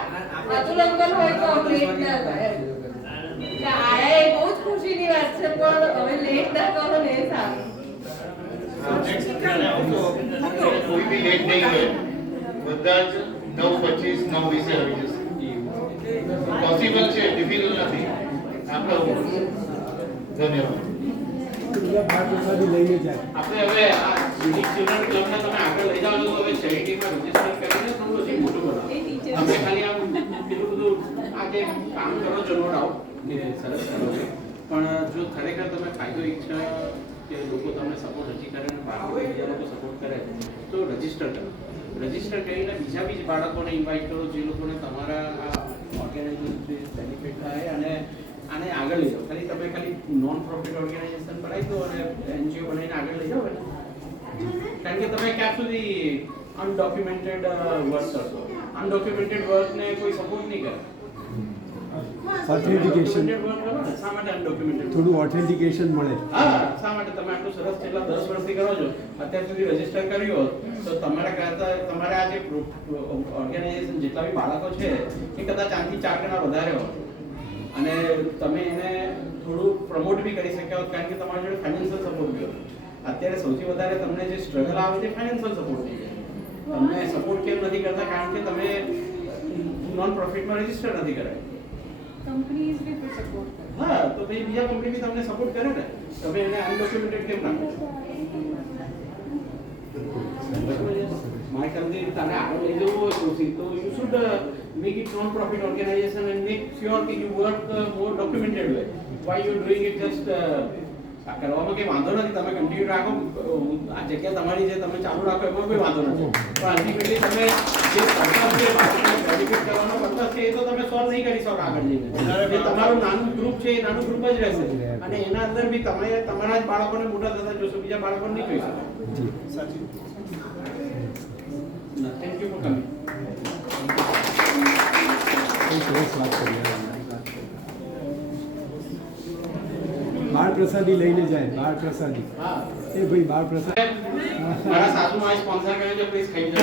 અતુલ અંકલ હોય તો લેટ ના થાય. એટલે આયા એ બહુ જ ખુશીની વાત છે પણ હવે લેટ ના કરો ને એ સારું. कोई भी लेट नहीं है, બધા જ 9:25 9:20 આવી જશે. પોસિબલ છે, ડિફિકલ્ટ નથી. આપણે ધન્યવાદ. આપણે હવે યુનિક ચિલ્ડ્રન ક્લબને તમે આગળ લઈ જાઓ તો હવે ચેરિટીમાં રજીસ્ટર કરીને થોડું હજી મોટું બનાવો. તમે ખાલી આમ પેલું બધું આ જે કામ કરો છો નો ડાઉટ કે સરસ કરો છો, પણ જો ખરેખર તમે ફાયદો ઈચ્છા કે લોકો તમને સપોર્ટ હજી કરે ને બાળકો બીજા લોકો સપોર્ટ કરે તો રજીસ્ટર કરો. રજીસ્ટર કરીને બીજા બી બાળકોને ઇન્વાઇટ કરો જે લોકોને તમારા આ ઓર્ગેનાઇઝેશનથી બેનિફિટ થાય અને આને આગળ લઈ જાઓ. ખાલી નોન પ્રોફિટ ઓર્ગેનાઇઝેશન બનાવી દો અને એનજીઓ બનાવીને આગળ લઈ જાઓ ને, કારણ કે તમે ક્યાં સુધી અનડોક્યુમેન્ટેડ વર્ક કરશો. અનડોક્યુમેન્ટેડ વર્કને કોઈ સપોર્ટ નહીં કરે. ઓથેન્ટિકેશન શા માટે અનડોક્યુમેન્ટેડ થોડું ઓથેન્ટિકેશન મળે. હા, શા માટે તમે આટલું સરસ છેલ્લા 10 વર્ષથી કરો છો, અત્યાર સુધી રજીસ્ટર કર્યું હોત તો તમારા કરતા તમારા આ જે ઓર્ગેનાઇઝેશન જેટલા બી બાળકો છે એ કદાચ આથી 4 ગણા વધારે હોત અને તમે એને થોડું પ્રમોટ બી કરી શક્યા હોત, કારણ કે તમારી જોડે ફાઇનાન્શિયલ સપોર્ટ બી હોત. અત્યારે સૌથી વધારે તમને જે સ્ટ્રગલ આવે છે ફાઇનાન્શિયલ સપોર્ટની છે. તમને સપોર્ટ કેમ નથી કરતા? કારણ કે તમે નોન પ્રોફિટમાં રજીસ્ટર નથી કરાય. કંપનીઝ બી સપોર્ટ કરે. હા, તો ભાઈ બીજા કંપની બી તમને સપોર્ટ કરે ને, તમે એને અનડોક્યુમેન્ટેડ કેમ રાખો? મારા ખ્યાલથી તારે આગળ લઈ જવું હોય તો you should make it non profit organisation and make sure કે you work more documented way. Why you doing it just કરવામાં કંઈ વાંધો નથી, તમે કન્ટિન્યુ રાખો. આ જગ્યા તમારી છે, તમે ચાલુ રાખો, એમાં કોઈ વાંધો નથી. પણ અલ્ટિમેટલી તમે જે પર્પઝ છે બેનિફિટ કરવાનો પર્પઝ છે એ તો તમે સોલ્વ નહીં કરી શકો આગળ જઈને. જે તમારું નાનું ગ્રુપ છે એ નાનું ગ્રુપ જ રહેશે અને એના અંદર બી તમે તમારા જ બાળકોને મોટા થતા જોશો, બીજા બાળકોને નહીં જોઈ શકો. સાચી. Thank you for coming. સરસ વાત કરી. બાળ પ્રસાદી લઈને જાય. બાળ પ્રસાદી. હા, એ ભાઈ બાળ પ્રસાદ મારા સાસુમાં સ્પોન્સર કર્યો છે, પ્લીઝ ખાઈ જજો.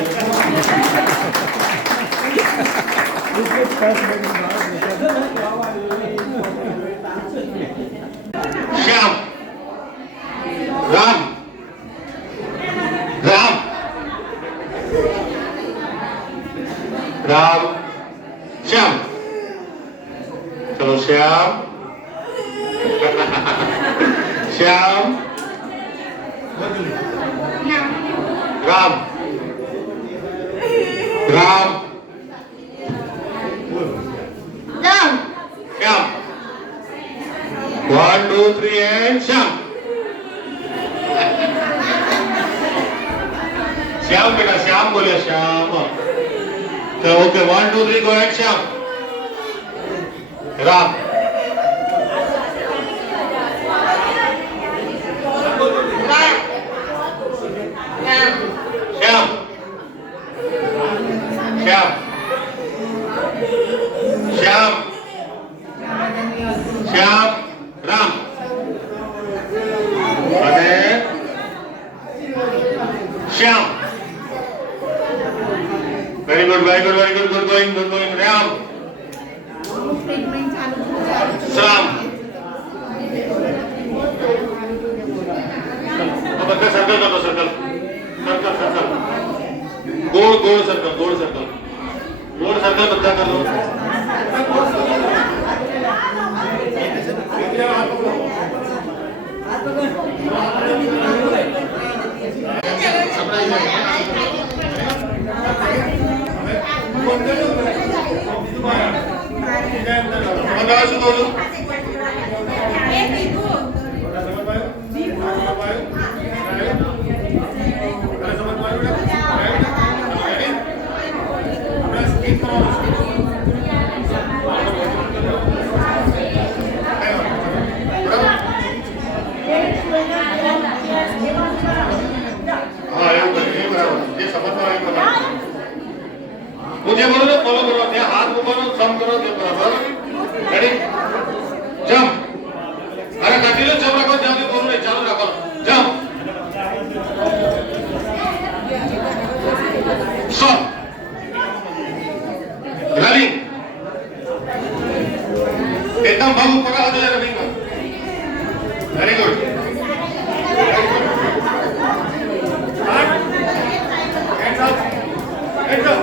શ્યામ, રામ, રામ, રામ, શ્યામ. ચલો શ્યામ, શ્યામ, રામ, રામ, શ્યામ. 1 2 3 and શ્યામ. શ્યામ બેટા, શ્યામ બોલે, શ્યામ. તો okay, 1 2 3 go ahead, Shyam. Ram, Shyam, Shyam, Shyam, Shyam, Ram અને Shyam. Very good, very good, very good. Good going, good going. Ram, Shyam. બધા સર્કલ કરો, સર્કલ, સર્કલ, સર્કલ, ગોળ ગોળ સર્કલ, ગોળ સર્કલ, ગોળ સર્કલ બધા કરો. શું કહું છું? मुझे बोलो तो फॉलो करो, ત્યાં હાથ મૂકવાનો, જમ્પ કરો, તે બરાબર. રેડી? જમ્પ. અરે કન્ટિન્યુ જમ્પ રાખો, ત્યાંથી બોલો નહીં, ચાલુ રાખો. જમ્પ. સ્ટોપ. રનિંગ. એકદમ ભાગ ઉપર આવજો રનિંગમાં. Very good. Hands up. Hands up.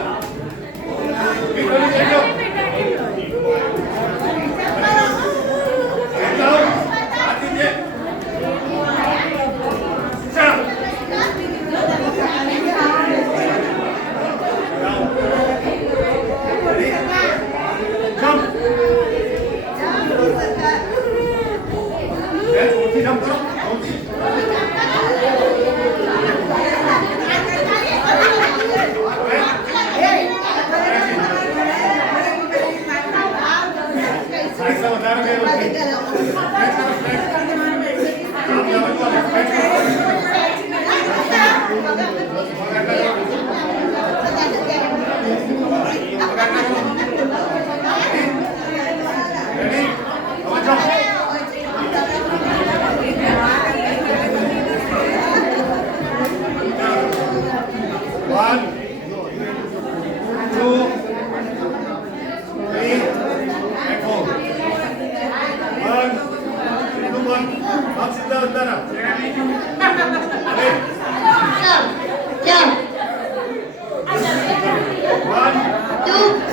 2